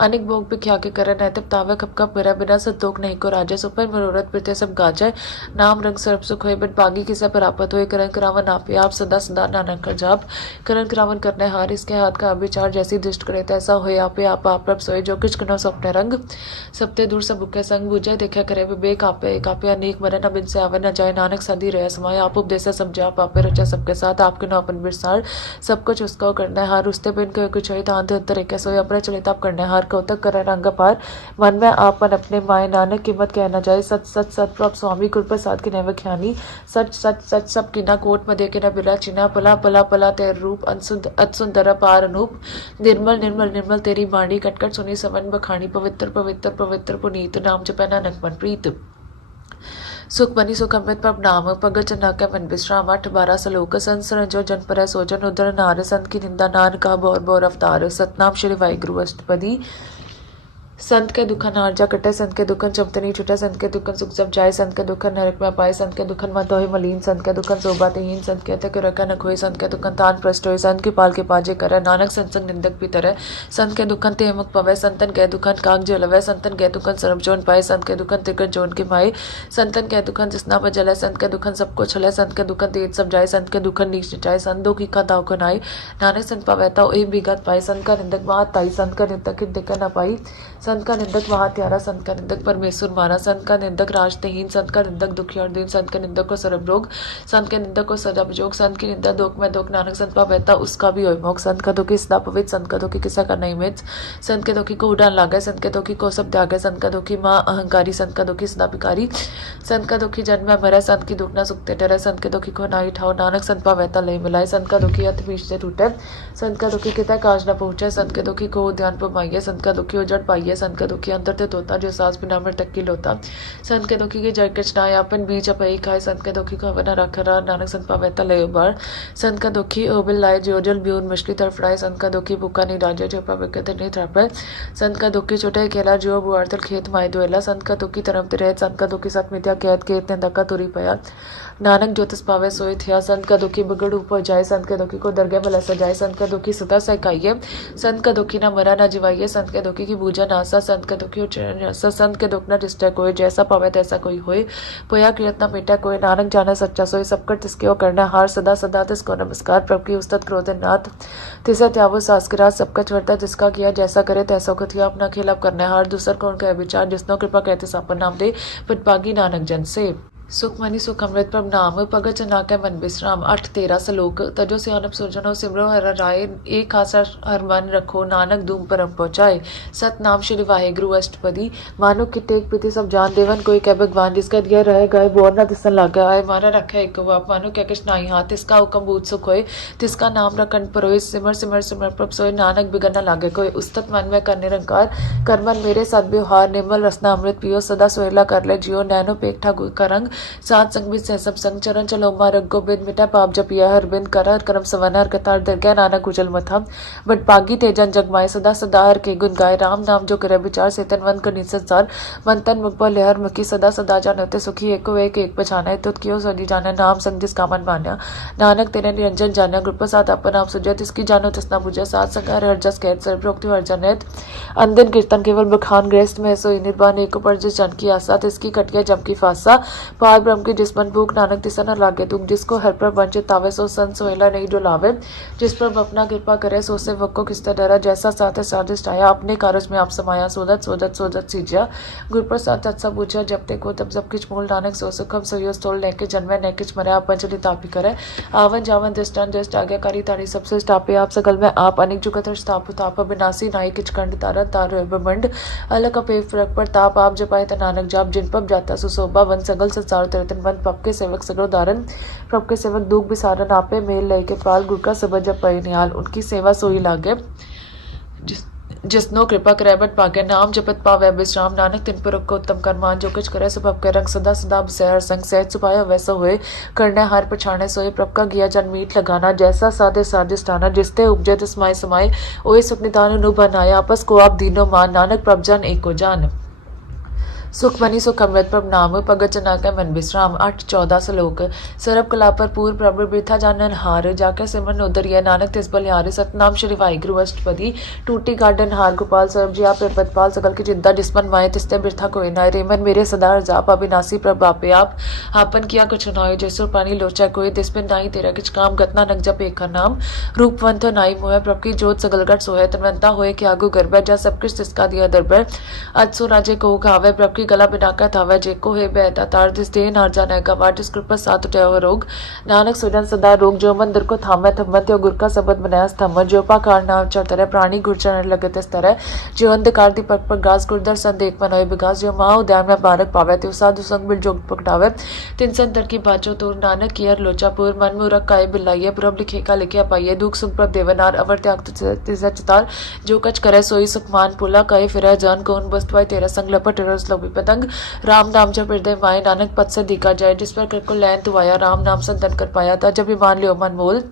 अनेक भोग भी ख्या के करे नैतिक तावे खप खप मेरा बिना संतोख नहीं को राजे सुपर मनोरथ प्रत्य सब गाजे नाम रंग सर्प सुख होए बट बागी किसे प्राप्त होए करण करावन आपे आप सदा सदा नानक कर जाप करण करावन करने हार इसके हाथ का अभिचार जैसी दुष्ट करे तैसा होए आपे आप प्रभ सोए जो किच कनो स्वप्न रंग सबते दूर सब बुके संग बुझे देखा करे विवेक आपे एक आपे अनेक मरे न बिन से आवे न जाए नानक सदी रहे समाय आप उपदेश समझे आप आपे रचा सबके साथ आपके नो अपन बिरसार सब कुछ उसका करना है हार उस्ते बिन के कुछ तांत तरीके सोए अपने चलित आप करना हार कौतक करे रंग पार मन में आपन अपने माए नानक कीमत कहना जाए सच सच सत प्रभ स्वामी गुर प्रसाद की नैव ख्यानी सच सच सच सब किना कोट में देखे न बिला चिना पला पला पला तेर रूप अतसुंदर पार अनूप निर्मल निर्मल निर्मल तेरी बाणी कटकट सुनी सवन बखानी पवित्र पवित्र पवित्र पुनीत नाम जपै नानक मन प्रीत सुखमनी सुख अमृत प्रभ नाम भगत चनाकै मन विश्राम 8-12 सलोक संसरण जो जन पर सोजन उदर नार संत की निंदा नान का बौर बौर अवतार सतनाम श्री वाहिगुरु अष्टपदी संत के दुखन आर्जा कटे संत के दुखन चमतनी छुटे संत के दुखन सुख जब जाए संत के दुखन नरक में पाए संत के दुखन मत होए मलीन संत के दुखन शोभातेहीन संत कहते के रखा न खोए संत के दुखन तान प्रष्ट होए संत की पाल के पाजे करे नानक संसंग निंदक भी तरह संत के दुखन ते मुख पवे संतन के दुखन काग जलवे संतन के दुखन सरब जोन पाए संत के दुखन तिकट जोन के माए संतन के दुखन जिसना पर जले संत के दुखन सबको छले संत के दुखन तेज सब जाए संत के दुखन नीच जाए संत दो की दाव को नाई नानक संत पवेता एक बिगत पाए संत का निंदक वहां ताई संत का निंदक दिक्कत न पाई संत का निंदक वहां त्यारा संत का निंदक परमेश्वर मारा संत का निंदक राजतेहीन संत का निंदक दुखियार दिन संत के निंदक को सरब रोग संत के निंदक को सजा विजोग संत की निंदा दोख में दोख नानक संत पावैता उसका भी होय मोक संत का दुखी सदा पवित्र संत का दुखी किसा का नहीं मिच संत के दुखी को उड़ान लागे संत के दुखी को सब त्यागे संत का दुखी माँ अहंकारी संत का दुखी सदा भिकारी संत का दुखी जन्म में मरे संत की दुख न सुखते डरे संत के दुखी को नाई ठाओ नानक संत पावैता लय मिलाए संत का दुखी अथ बीच से टूटे संत का दुखी किता काज न पहुंचे संत के दुखी को ध्यान पर माइये संत का दुखी उजड़ पाइये संत का दुखी अंतर ते तोता जो सास बिना मर तक की लोता संत के दुखी की जड़ कचनाए अपन बीच अपई खाए संत के दुखी को हवन रख रहा नानक संत पावैता लय बार संत का दुखी ओबिल लाए जो जल ब्यून मछली तड़फड़ाए संत का दुखी भूखा नहीं राजा जो पाविक नहीं तड़पे संत का दुखी छोटे केला जो बुआरतल खेत माए दुएला संत का दुखी तरफ रहे संत का दुखी सत मिथ्या कैद केत ने धक्का तुरी पया नानक ज्योतिष पावे सोए थिया संत का दुखी बिगड़ ऊपर जाए संत के दुखी को दरगाह में लसा जाए संत का दुखी सदा सहकाइए संत का दुखी ना मरा ना जिवाइए संत के दुखी की पूजा नासा संत का दुखी संत के दुख न डिस्टर कोई जैसा पावे तैसा कोई होए पोया कृत न मिटा कोई नानक जाना सच्चा सोए सबकर तिसके करना हार सदा सदा तिसको नमस्कार प्रभु की उस्तत क्रोध नाथ तिसे त्यावो सासकिराज सबका छवरता जिसका किया जैसा करे तैसा को थिया अपना खेल अब करना हार दूसर कौन का विचार जिसनो कृपा कहते सापन नाम दे पटपागी नानक जन से सुखमनी सुख अमृत प्रभ नाम भगत चनाकै मन विश्राम 8-13 सलोक तजो सियानप सुरजनो सिमरो हर राय एक आशा हर मन रखो नानक धूम परम पहुंचाए सत नाम श्री वाहिगुरु अष्टपदी मानो कि टेक पीति सब जान देवन कोई कह भगवान जिसका दिया रह गए बोर न दिसन लग आए मारा रखे एक बाप मानो क्या किश नाई हाथ तिसका हुक्म बूझ सुख होए तिसका नाम रखन परोए सिमर सिमर सिमर प्रभ सोए नानक बिगन न लागे कोई उस्तत मन में कर निरंकार करमन मेरे सदव्यवहार निर्मल रसना अमृत पियो सदा सोहेला कर ले जियो नैनो पेट ठाकुर का रंग सात संग भी सह सब संग चरण चलो मारग गोबिंद मिटा पाप जपिया हर बिंद कर हर करम सवन हर कतार दरगाह नानक कुचल मथम बट पागी तेजन जगमाए सदा सदा हर के गुण गाय राम नाम जो करे विचार सेतन वन कर निसंसार मन तन मुख पर लेहर मुखी सदा सदा जानते सुखी एको एक पछाना तुत कियो सदी जाना नाम संग जिस कामन मान्या नानक तेरे निरंजन जाना गुरु प्रसाद अपन आप सुजय तिसकी जानो तिसना बुझे सात संग हर जस कहत सर्वोक्ति हर जनैत अंदन कीर्तन केवल बखान गृहस्थ में सोई निर्वाण एको पर जिस जन की आशा तिसकी कटिया जम की फासा पार ब्रह्म की जिस मन भूख नानक तिसा न लागे तुम, जिसको हर पर वंचित आवे सो संत सोहेला नहीं जो लावे, जिस पर अपना कृपा करे सो से वक्को किसते डरा, जैसा साथ साधिष्ट आया अपने कारज में आप समाया, सोदत सोदत सोदत सीजिया गुर प्रसाद तत्सा पूछा, जब ते को तब सब किच मूल नानक सो सुखम सोयो तोल नैके जन्मे नैकिच मरे आप पंचली तापी करे, आवन जावन दृष्टान दृष्ट आज्ञाकारी तारी सबसे स्टापे, आप सकल में आप अनेक जुगत स्थाप ताप विनाशी नाई किच कंड तारा तार ब्रह्मंड अलग पे फरक पर ताप आप जपाए त नानक जाप, जिन पब जाता सुशोभा वन सगल संसार तरतन बंद पप के सेवक सगल दारन, प्रभ के सेवक दुख बिसारन आपे मेल लय के पाल, गुर का सबद जब पै निहाल, उनकी सेवा सोई लागे, जिसनो कृपा करे बट पागे, नाम जपत पावे विश्राम, नानक तिन पर को उत्तम कर्मान, जो कुछ करे सब के रंग सदा सदा बसहर संग, सहज सुपाया वैसा हुए करने हार पछाने सोए, प्रभ का गिया जन मीठ लगाना, जैसा साधे साधिष्ठाना, जिसते उपजे तिसमाय समाये, ओए सुख निदान नु बनाया, आपस को आप दीनो मान, नानक प्रभ जन एको जान, सुख मनी सुख अमृत प्रभ नाम, भगत जना के मन विश्राम। 8-14 श्लोक। सरब कला पर पूर्व प्रभु बिरथा जानन हार, जाके सिमरन उदरिय नानक तिस बलिहार, सतनाम श्री वाहिगुरु अष्टपदी, टूटी गार्डन हार गोपाल सरब जी आप पदपाल, सकल की चिंता जिसमन माए तिस्ते बिरथा कोई नाय, रेमन मेरे सदा जाप, अविनाशी प्रभ आपे आप, आपन किया कुछ नाय, जैसो पानी लोचा कोई, तिसबिन नाई तेरा किच काम, गतना नग जप एक नाम, रूपवंत नाई मोह, प्रभ की जोत सगलगढ़ सोहे, तनवंता होए क्या आगु गर्भ, जा सब कुछ तिसका दिया दरबर, अजसो राजे को खावे, प्रभ की गला बिनाका थावे, जेको है बेहता तार जिस दे नार जाने का वार, जिस कृपा साथ उठे हो रोग, नानक सुजन सदा रोग, जो मंदिर को थामे थमत यो गुर का सबद बनाया स्थम, जो पाकार नाव चढ़तरे प्राणी गुरचरण लगते स्तरे, जो अंधकार दीपक पर गास गुरदर संदेख मनोय विकास, जो माँ उद्यान में बारक पावे, त्यो साधु संग बिल जोग पकड़ावे, तिन संतर की बाचो तोर, नानक कियर लोचापुर, मन मूरख काय बिलाइये, प्रभ लिखे का लिखे पाइये, दुख सुख प्रभ देवनार, अवर त्याग तिसे चितार, जो कच करे सोई सुख मान, पुला कहे फिर जान कौन बस्तवाय, तेरा संग लपट रस लोभी पतंग, राम नाम जब हृदय माए, नानक पद से दिखा जाए, जिस पर कृपा लैन तू आया, राम नाम संतन कर पाया था, जब मान लियो मन मोल,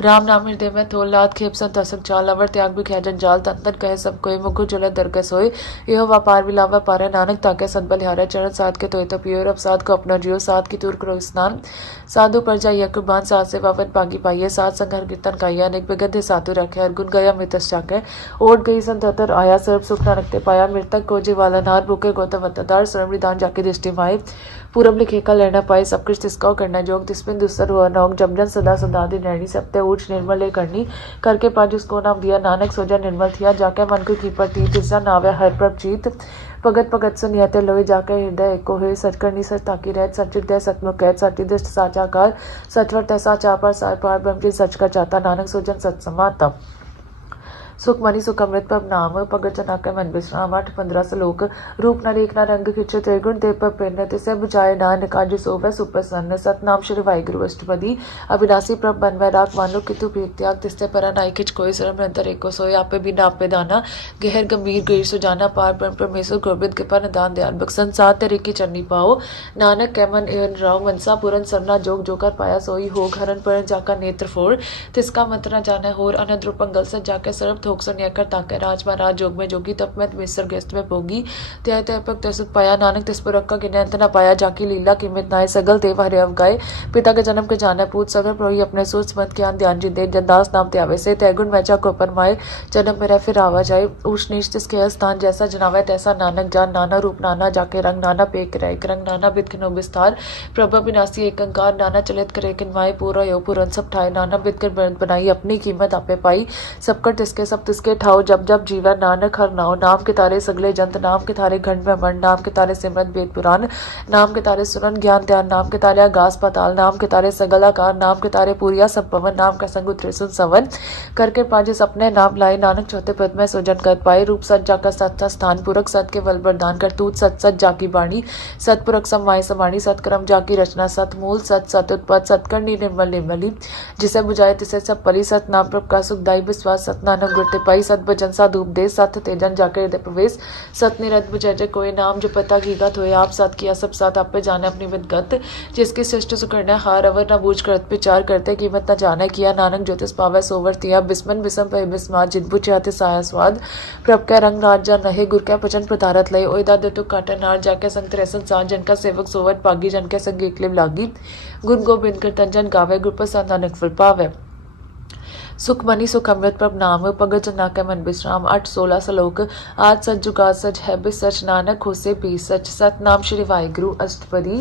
राम नाम हृदय में थोल, लात खेप संतसक चाल, अवर त्याग भी खे जंजाल, तंतन कहे सब कोई, मुखु जले दर के सोए, यह व्यापार विलावा पारे, नानक ताके संत बलिहारे, चरण साध के तोय तो पियो, अब साध को अपना जियो, साध की दूर करो स्नान, साधु पर जाइए कुर्बान, साध से पावन पागी पाइये, साध संग हर कीर्तन गाइया, अनेक बिगध साधु रखे, हर गुण गया मृतस जाके, ओट गई संततर आया, सर्व सुख नानक ते पाया, मृतक को जीवाला नार, भूखे गौतम वतदार, सर्वदान जाके दृष्टि माए, पूरब लिखे का लेना पाए, सब कुछ तिसका करना जोग, तिसमें दूसर हुआ नौक, जमजन सदा सदा दी नैनी, सप्ते ऊंच निर्मल ले करनी, करके पाज उसको नाम दिया, नानक सोजा निर्मल थिया, जाके मन को कीपर थी, तिसरा नावे हर प्रभ जीत, भगत भगत सुनियते लोई, जाके हृदय एको हुए, सच करनी सच ताकी रहत, सचित दय सतमुख कहत, सटी दृष्ट साचाकार, सचवर तैसा चापर सार पार ब्रह्म जी सच का चाहता, नानक सोजन सच समाता, सुख मनी सुख अमृत प्रभ नाम, भगत जना के मन विश्राम। 8-15 श्लोक। रूप न रेख न रंग खिंचे त्रिगुण देव पर प्रेरना, तिसे बुझाए नानक आज सोवे सुप्रसन्न, सतनाम श्री वाहिगुरु अष्टपदी, अविनाशी प्रभ बन में राख, मानो कि तू प्रीत त्याग, तिस्ते पर नाई खिच कोई, सरम निरंतर एको सोए, आपे बिना आपे दाना, गहर गंभीर गीर सुजाना, पार ब्रह्म परमेश्वर गोविंद कृपा निदान दयाल बख्श, संसार तेरे की चरनी पाओ, नानक कै मन एन राव, मनसा पूरन सरना जोग, जोकर पाया सोई होग, हरन पर जाका नेत्र फोड़, तिसका मंत्र न जाने होर, अनद रूपंगल से जाके सर्व थोक सुनिया कर ताके, राज महाराज जोग में जोगी, तप में मिस्र गेस्त में भोगी, त्याय त्याय पग तसुक पाया, नानक तिस पर रखा गिने अंत न पाया, जाकी लीला कीमत नाय, सगल देव हरे अवगाए, पिता के जन्म के जाने पूत, सगल प्रभु अपने सोच मत ज्ञान ध्यान जी दे, जनदास नाम त्यावे से, तैगुण मैचा को पर माए, जन्म मेरा फिर आवा जाए, ऊच नीच तिसके स्थान, जैसा जनावे तैसा नानक जान, नाना रूप नाना जाके रंग, नाना पेक रैक रंग, नाना बिद खिनो विस्तार, प्रभ विनाशी एक अंकार, नाना चलित करे किनवाए, पूरा यो पुरन सब ठाए, नाना बिद कर बनाई, अपनी कीमत आपे पाई, सबकर तिसके सब तिसके ठाओ, जब जब जीवन नानक हर नाव, नाम के तारे सगले जंत, नाम के तारे घंट में मन, नाम के तारे सिमरत वेद पुराण, नाम के तारे सुनन ज्ञान ध्यान, नाम के तारे आगास पाताल, नाम के तारे सगल आकार, नाम के तारे पूरिया सब पवन, नाम का संग त्रिसुन सवन, करके पाजिस अपने नाम लाए, नानक चौथे पद में सुजन कर पाए, रूप सच जाकर सत्ता स्थान, पुरख सत के बल वरदान कर, तूत सच सच जाकी बाणी, सतपुरख समाय समाणी, सतक्रम जाकी रचना, सत मूल सत सत उत्पद, सतकर्णी निर्मल निर्मली, जिसे बुझाए तिसे सब पली, सत नाम प्रभ का सुखदाई विश्वास, सत नानक गुरते पाई, सत भजन साधु उपदेश, सत तेजन जाकर हृदय प्रवेश, सत निरत बुझे जय कोई नाम, जो पता की गत होए, आप साथ किया सब साथ, आप पे जाने अपनी विदगत, जिसकी सृष्टि सुकरना हार, अवर न बूझ करत विचार करते, कीमत न जाने किया, नानक ज्योतिष पावे सोवर तिया, बिस्मन बिसम पे बिस्मा, जिन बुझाते साया स्वाद, प्रभ के रंग राज जा नहे, गुर के पचन प्रतारत लय, ओदा दे तो काटे नार, जाके संग त्रेसन साथ, जन का सेवक सोवर पागी, जन के संग एकलिव लागी, गुण गोबिंद कीर्तन जन गावे, गुर प्रसाद नानक फल पावे, सुख मनी सुख अमृत प्रभ नाम, भगत जना के मन विश्राम। 8-16 श्लोक। आज सच जुगाद सच है भी सच, नानक होसे भी सच, सत नाम श्री वाहिगुरु अष्टपदी।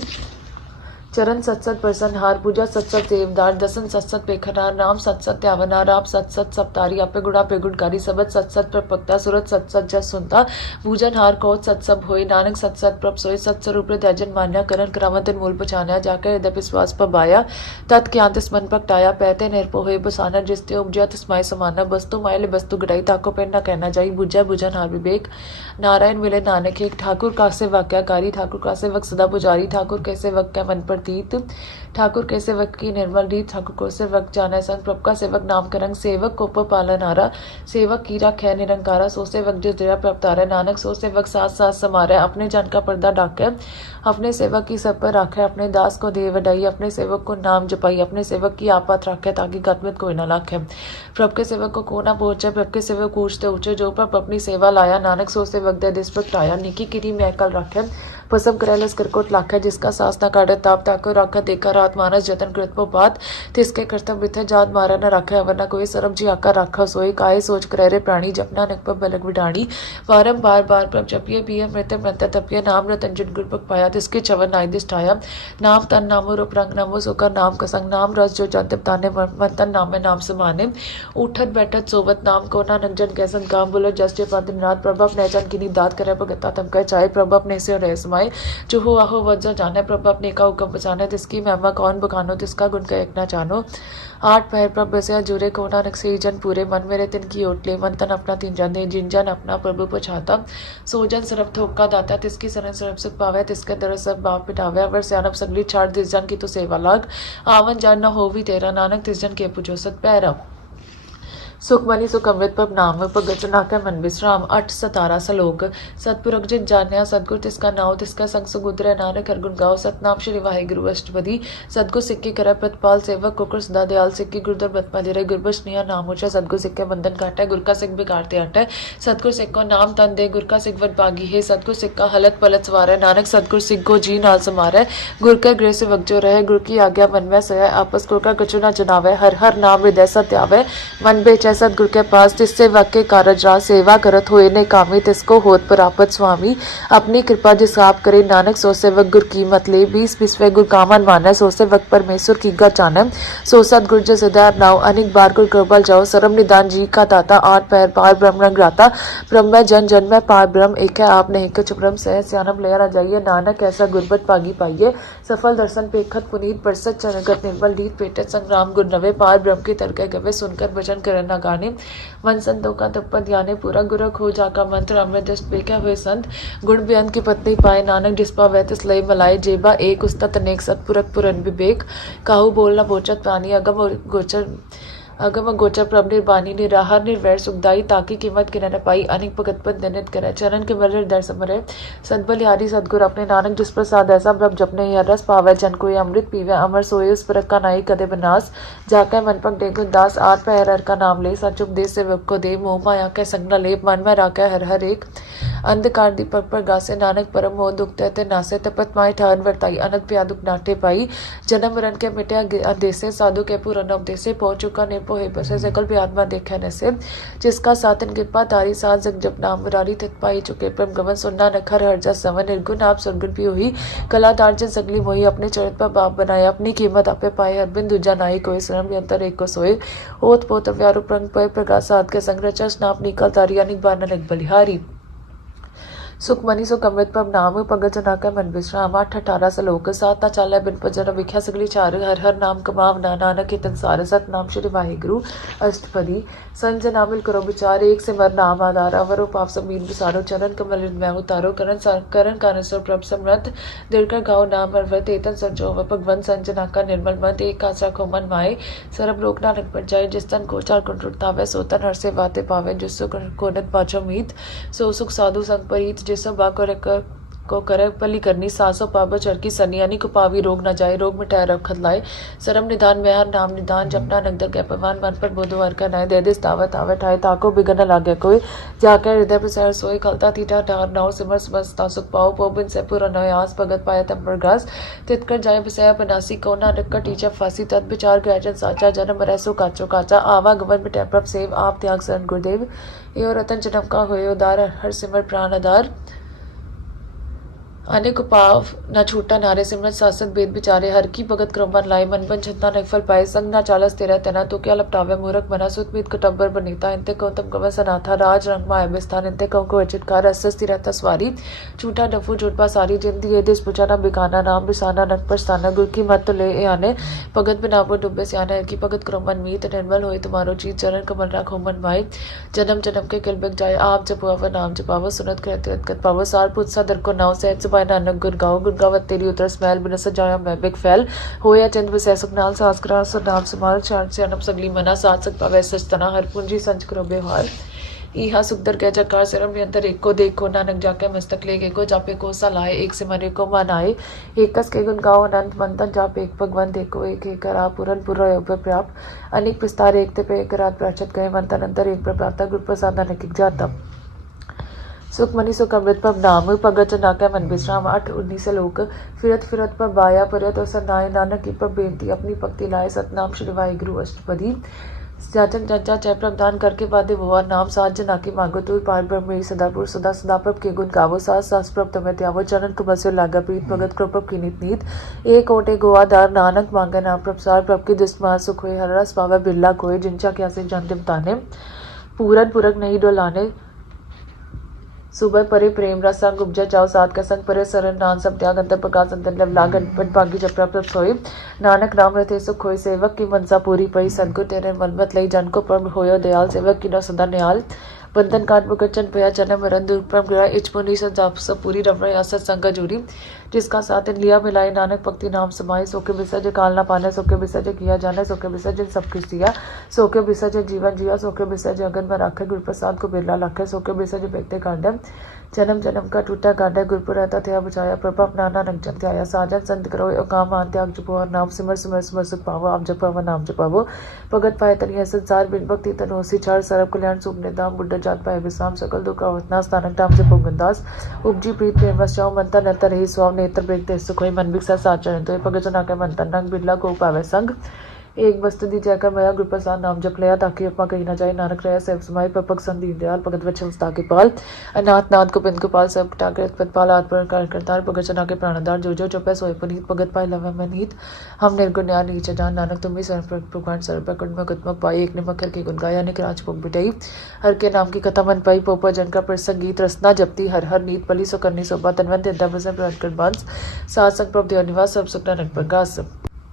चरण सत सत प्रसन्नहार पूजा सत सत सेवदार दसन सत सत पेखनार नाम सत सत त्यावनार आप सत सत सप्तारी आपे गुणकारी सबत सत सत प्रपक्ता सुरत सत सत जस सुनता पूजन हार कौत सत सब होए नानक सत सत प्रभ सोए सत स्वरूप त्याजन मान्या करण करावतन मूल पछान्या जाकर हृदय विश्वास पबाया तत् क्यांत मन पकटाया पैते निर्पो होए बसाना जिसते उपजा तिस्माय समाना वस्तु मायले वस्तु गड़ाई ताको पेन न कहना जाई बुझा बुझन हार विवेक नारायण मिले नानक एक ठाकुर कासे वाक्याकारी ठाकुर कासे वक्त सदा पुजारी ठाकुर कैसे वक्त क्या मन प्रतीत ठाकुर के सेवक की निर्मल रीत ठाकुर को सेवक जाना संग प्रभ का सेवक नाम करंग सेवक कोप पालनहारा सेवक कीरा खे निरंकारा सो सेवक जो दया प्रपतारा नानक सो सेवक साथ साथ समारा अपने जन का पर्दा डाके अपने सेवक की सब पर राखे अपने दास को दे वडाई अपने सेवक को नाम जपाई अपने सेवक की आपात राखे ताकि गतमित कोई ना लाखे प्रभ के सेवक को को ना पहुंचे प्रभ के सेवक ऊंचते ऊंचे जो प्रभ अपनी सेवा लाया नानक सो सेवक दे दिस प्रगटाया निकी किरी मैं कल राखे पसम करैलस करकोट लाखा जिसका सास न काटे ताप ताको राखा देखा रात मानस जतन कृत बात तिसके कर्तव्य बिथे जात मारा न राखा अवरना कोई सरब जी आका राखा सोई काये सोच करे प्राणी जपना नकप बलक विडाणी वारम बार बार प्रभ जपिए पिए मृत्य मृत्य तपिए नाम रतन जिट गुर पक पाया तिसके चवन नाय दिष्ठाया नाम तन नामो रूप रंग नामो सोका नाम कसंग नाम रस जो जंतप ताने मन तन नाम में नाम समाने उठत बैठत सोवत नाम को ना नंजन कैसन काम बोलो जस जे दिन रात प्रभ अपने जन की दात करे भगता तम कह चाहे प्रभ अपने से रह समाए जो हो आहो वजह जाने प्रभ अपने का हुक्म बचाने तिसकी महिमा कौन बखानो तिसका गुण का एक ना जानो आठ पैर प्रभ बसया जुरे को नानक से जन पूरे मन मेरे तिन की ओटले मन तन अपना तीन जन दे जिन जन अपना प्रभु पछाता सो जन सरब थोका दाता तिसकी सरन सरब सुख पावे तिसके दर सब बाप पिटावे अवर सियानप सगली छाड़ तिस जन की तो सेवा लाग आवन जान न हो भी तेरा नानक तिस जन के पूजो सत पैरा सुखमनी सुख अमृत पब नाम भगत नाकै मन विश्राम 8 17 सलोक सतपुरख जिन जान्या सतगुर तिसका नाव तिसका संग सुगुद्र नानक हर गुण गाओ सतनाम श्री वाहिगुरु अष्टपदी सतगुर सिक्की कर प्रतिपाल सेवक कुकर सदा दयाल सिक्की गुरुदर बतमा दे गुरबश निया नाम ऊंचा सतगुर सिक्के बंधन काटे गुर का सिख बिगाड़ते हटे सतगुर सिख को नाम तन दे गुर का सिख वट बागी है सतगुर सिक्का हलत पलत सवार है नानक सतगुर सिख को जी नाल समारे गुर का गृह से वक्जो रहे गुर की आज्ञा मन में सोया आपस गुर का कछु न जनावे हर हर नाम हृदय सत्य आवे मन बेचे सतगुर के पास तिससे वाक्य कारज राज सेवा करत होए ने कामी तिसको होत प्रापत स्वामी अपनी कृपा जिस आप करे नानक सो सेवक गुर की मत ले 20 गुर कामन माने सो सेवक परमेश्वर की गा जाने सो सतगुर जस हृदय नाव अनेक बार गुर कृपा जाओ सरम निदान जी का दाता आठ पैर पार ब्रह्म रंगराता ब्रह्म में जन में पार ब्रह्म एक है आप नहीं कछ ब्रह्म सह सियानम लेयर आ जाइए नानक ऐसा गुरबत पागी पाइए सफल दर्शन पेखत पुनीत परसत चनगत निर्मल लीत पेटत संग्राम गुर नवे पार ब्रह्म की तरके गवे सुनकर भजन करना गाने मन संतों का तप्पा ध्याने पूरा गुरख हो जाका मंत्र अमृत दृष्ट बेखे हुए संत गुण बेअंत की पत्नी पाए नानक डिस्पा वैतिस लय मलाए जेबा एक उस्तत अनेक सतपुरख पुरन विवेक काहू बोलना बोचत प्राणी अगम गोचर प्रभ निर्बानी निराहार निर्वैर सुखदाई ताकि कीमत गिन न पाई अनेक भगत पद निनित करे चरण के मर हृदय समरे सदबलिहारी सदगुर अपने नानक जिस प्रसाद ऐसा प्रभ जपने यह रस पावे जन कोई अमृत पीवे अमर सोए उस परख का नाई कदे बनास जाके मन पग देखो दास आठ पैर हर का नाम ले सच उपदेश से वक को दे मोह माया के संग न लेप मन में राखे हर हर एक अंधकार दीपक पर गासे नानक परम मोह दुख ते नासे तपत माए ठान वर्ताई अनंत प्या दुख नाटे पाई जन्म मरण के मिटे अंदेसे साधु के पूर्ण उपदेसे पहुंच चुका ने पोहे बसे सकल भी आत्मा देखे न से जिसका सातन कृपा तारी सात जग जप नाम मुरारी तत् पाई चुके परम गवन सुनना नखर हर जा सवन निर्गुण आप सुरगुण भी हुई कला दार्जन सगली मोही अपने चरित पर बाप बनाया अपनी कीमत आपे पाए हर बिन दूजा नाई कोई श्रम यंत्र एक को सोए ओत पोत व्यारू प्रंग पे प्रकाश साध के संग रचा स्नाप निकल तारी अनिक बार ननक बलिहारी सुखमनी सुख अमृत पब नाम भगत जनाकै मन विश्राम 8 18 सलोक सात ना चालै बिन भजन विख्या सगली चार हर हर नाम कमाव ना नानक हितन सार सत नाम श्री वाहिगुरु अष्टपदी संज नामिल करो विचार एक से मर नाम आधार अवरो पाप समीन विसारो चरण कमल मैं उतारो करण कारण सर प्रभ समृत दीर्घ गाओ नाम अरवत एतन संजो भगवन संजना का निर्मल मत एक आशा को मन माए सरब लोक नानक पर जाए जिस तन को चार कुंड रुतावे सोतन हर से बातें पावे जिसो कोनत बाजो मीत सो सुख साधु संग परीत जिसो बाको को करे पली करनी सासो पाबो चरकी सनियानी को पावी रोग न जाए रोग मिटाए रखत लाए सरम निदान व्यहार नाम निदान जपना नगदर के पवन मन पर बोधवार का नय दे दिस दावत आवे ठाए ताको बिगन लागे कोई जाकर हृदय प्रसार सोई खलता तीठा ठार नाव सिमर समस्ता सुख पाओ पोबिन से पूरा नय आस भगत पाया तम पर ग्रास तितकर जाए बसया बनासी कोना नक्का टीचा फांसी तद विचार गैजन साचा जन्म रैसो काचो काचा आवा गवन मिटे प्रभ सेव आप त्याग शरण गुरुदेव यो रतन जन्म का होयो उदार हर सिमर प्राण आधार अनेक पाव न छूटा नारे सिमरत सासत बेद बिचारे हर की भगत क्रमबन लाए मन बन छतना नगफल पाए संग ना चालस तेरा तना तो क्या लपटावे मूरख बना सुतमीत कटब्बर बनीता इंते कौतम कव सनाथा राज रंग मा बिस्थान इंते कव को अचित कार अस्सती रहता सवारी झूठा डफू झूठपा सारी जिंदगी ये दिस पुचाना बिकाना नाम बिसाना नक परस्ताना गुर की मत ले आने भगत बिनापो डुब्बे सियाने की भगत क्रमबन मीत निर्मल होए तुम्हारो चीत चरण कमल राखो मन भाई जन्म जन्म के किलबिक जाए आप जप नाम जपावो सुनत करते पावो सार पुत सा दर को नाव सहज नानक गुरगावत तेरी उतर स्मैल बिन सजाया मैं बिग फैल होया चंद विसै सुखनाल सासकरा नाम समाल चार से अनप सगली मना साथ सक पावे सचतना हर पूंजी संच करो व्यवहार इहा सुखदर कह चकार सिरम नियंतर एक को देखो नानक जाके मस्तक ले को जापे को सा लाए एक से मरे को मनाए एक कस के गुण गाओ अनंत मंतन जापे एक भगवान देखो एक करा पूरन पूरा प्राप अनेक विस्तार एक ते पे एक रात प्राचत गए मंतन अंतर एक प्राप्ता गुरु प्रसाद नानक जाता सुख मनी सुख अमृत पब नाम भगत नाकै मन विश्राम 8:19 लोक फिरत फिरत पब बाया परत और सनाए नानक की पब बेनती अपनी भक्ति लाए सतनाम श्री वाहिगुरु अष्टपदी जाचन चर्चा चय प्रदान करके वादे भुआ नाम साज जना की मांगो तूर पार ब्रह्म सदापुर सदा सदा प्रभ के गुण गावो सास सास प्रभ तमें त्यावो चरण कुबस्यो लागा प्रीत भगत कृपब की नीत नीत एक ओटे गोवादार नानक मांगे नाम प्रभसार प्रभ की दुष्ट मार सुख हुए हर रस पावे बिरला कोय जिनचा क्या से जन्म ताने पूरन पुरक नहीं डोलाने सुबह परे प्रेम रस संग उपजा जाओ सात का संग परे सरन नान सब त्याग अंतर प्रकाश अंतर लवला गणपत भागी जपरा प्रभ सोई नानक नाम रथे सुख होय सेवक की मनसा पूरी पई सदगुर तेरे मन मत लई जन को परम होयो दयाल सेवक की न सदा न्याल बंधन काट मुकचन पया जन्म मरण दुर्पम ग्रह इचपुनी संजाप सब पूरी रमण असत संग जुड़ी जिसका साथ लिया मिलाए नानक भक्ति नाम समाये सोके विसर्ज काल ना पाने सोके विसर्ज किया जाने सोके विसर्जन सब कुछ दिया सोके विसर्जन जीवन जिया सोके विसर्ज अगन में राखे गुरु प्रसाद को बिरला लाखे सोके विसर्ज व्यक्ति कांडम जन्म जन्म का टूटा गांडा गुरपुर रहता थे बचाया प्रभाव नाना रंग जन त्याया साजन संत करो काम मान त्याग जपो और नाम सिमर सिमर सिमर सुख पावो आप जपावो नाम जपावो भगत पाए तनिया संसार बिन भक्ति तन होसी चार सरब कल्याण सुख निदाम बुड्ढा जात पाए विश्राम सकल दुख अवतना स्थानक नाम जपो गंदास उपजी प्रीत प्रेम वश्याओ मंता नंतर ही स्वाव नेत्र ब्रेक सुख होई मन बिक साचरण तो भगत जना के मंतन नंग बिरला को पावे संग एक वस्तु दी जाकर मया गुरु प्रसाद नाम जप लिया ताकि अपना कहीं ना जाए नानक रहे सेव समाय पपक संग दीन दयाल भगत वचन के पाल अनाथ नाथ गोविंद गोपाल सब टाकर पदपाल आत्मन करतार भगत जना के प्राणदार जो जपे सोए पुनीत भगत पाए लवे मनीत हम निर्गुण न्याय नीचे जान नानक तुम्हें शरण प्रकांड सर्व प्रकट में गतमक पाई एक निमक हर के गुण गाया निक राज भोग बिटाई हर के नाम की कथा मन पाई पोपा जन का प्रसंग गीत रसना जपती हर हर नीत पली सो करनी सोबा तनवंत प्रसन्न प्रकट बांस सात संग प्रभ देव निवास सब सुख नानक प्रकाश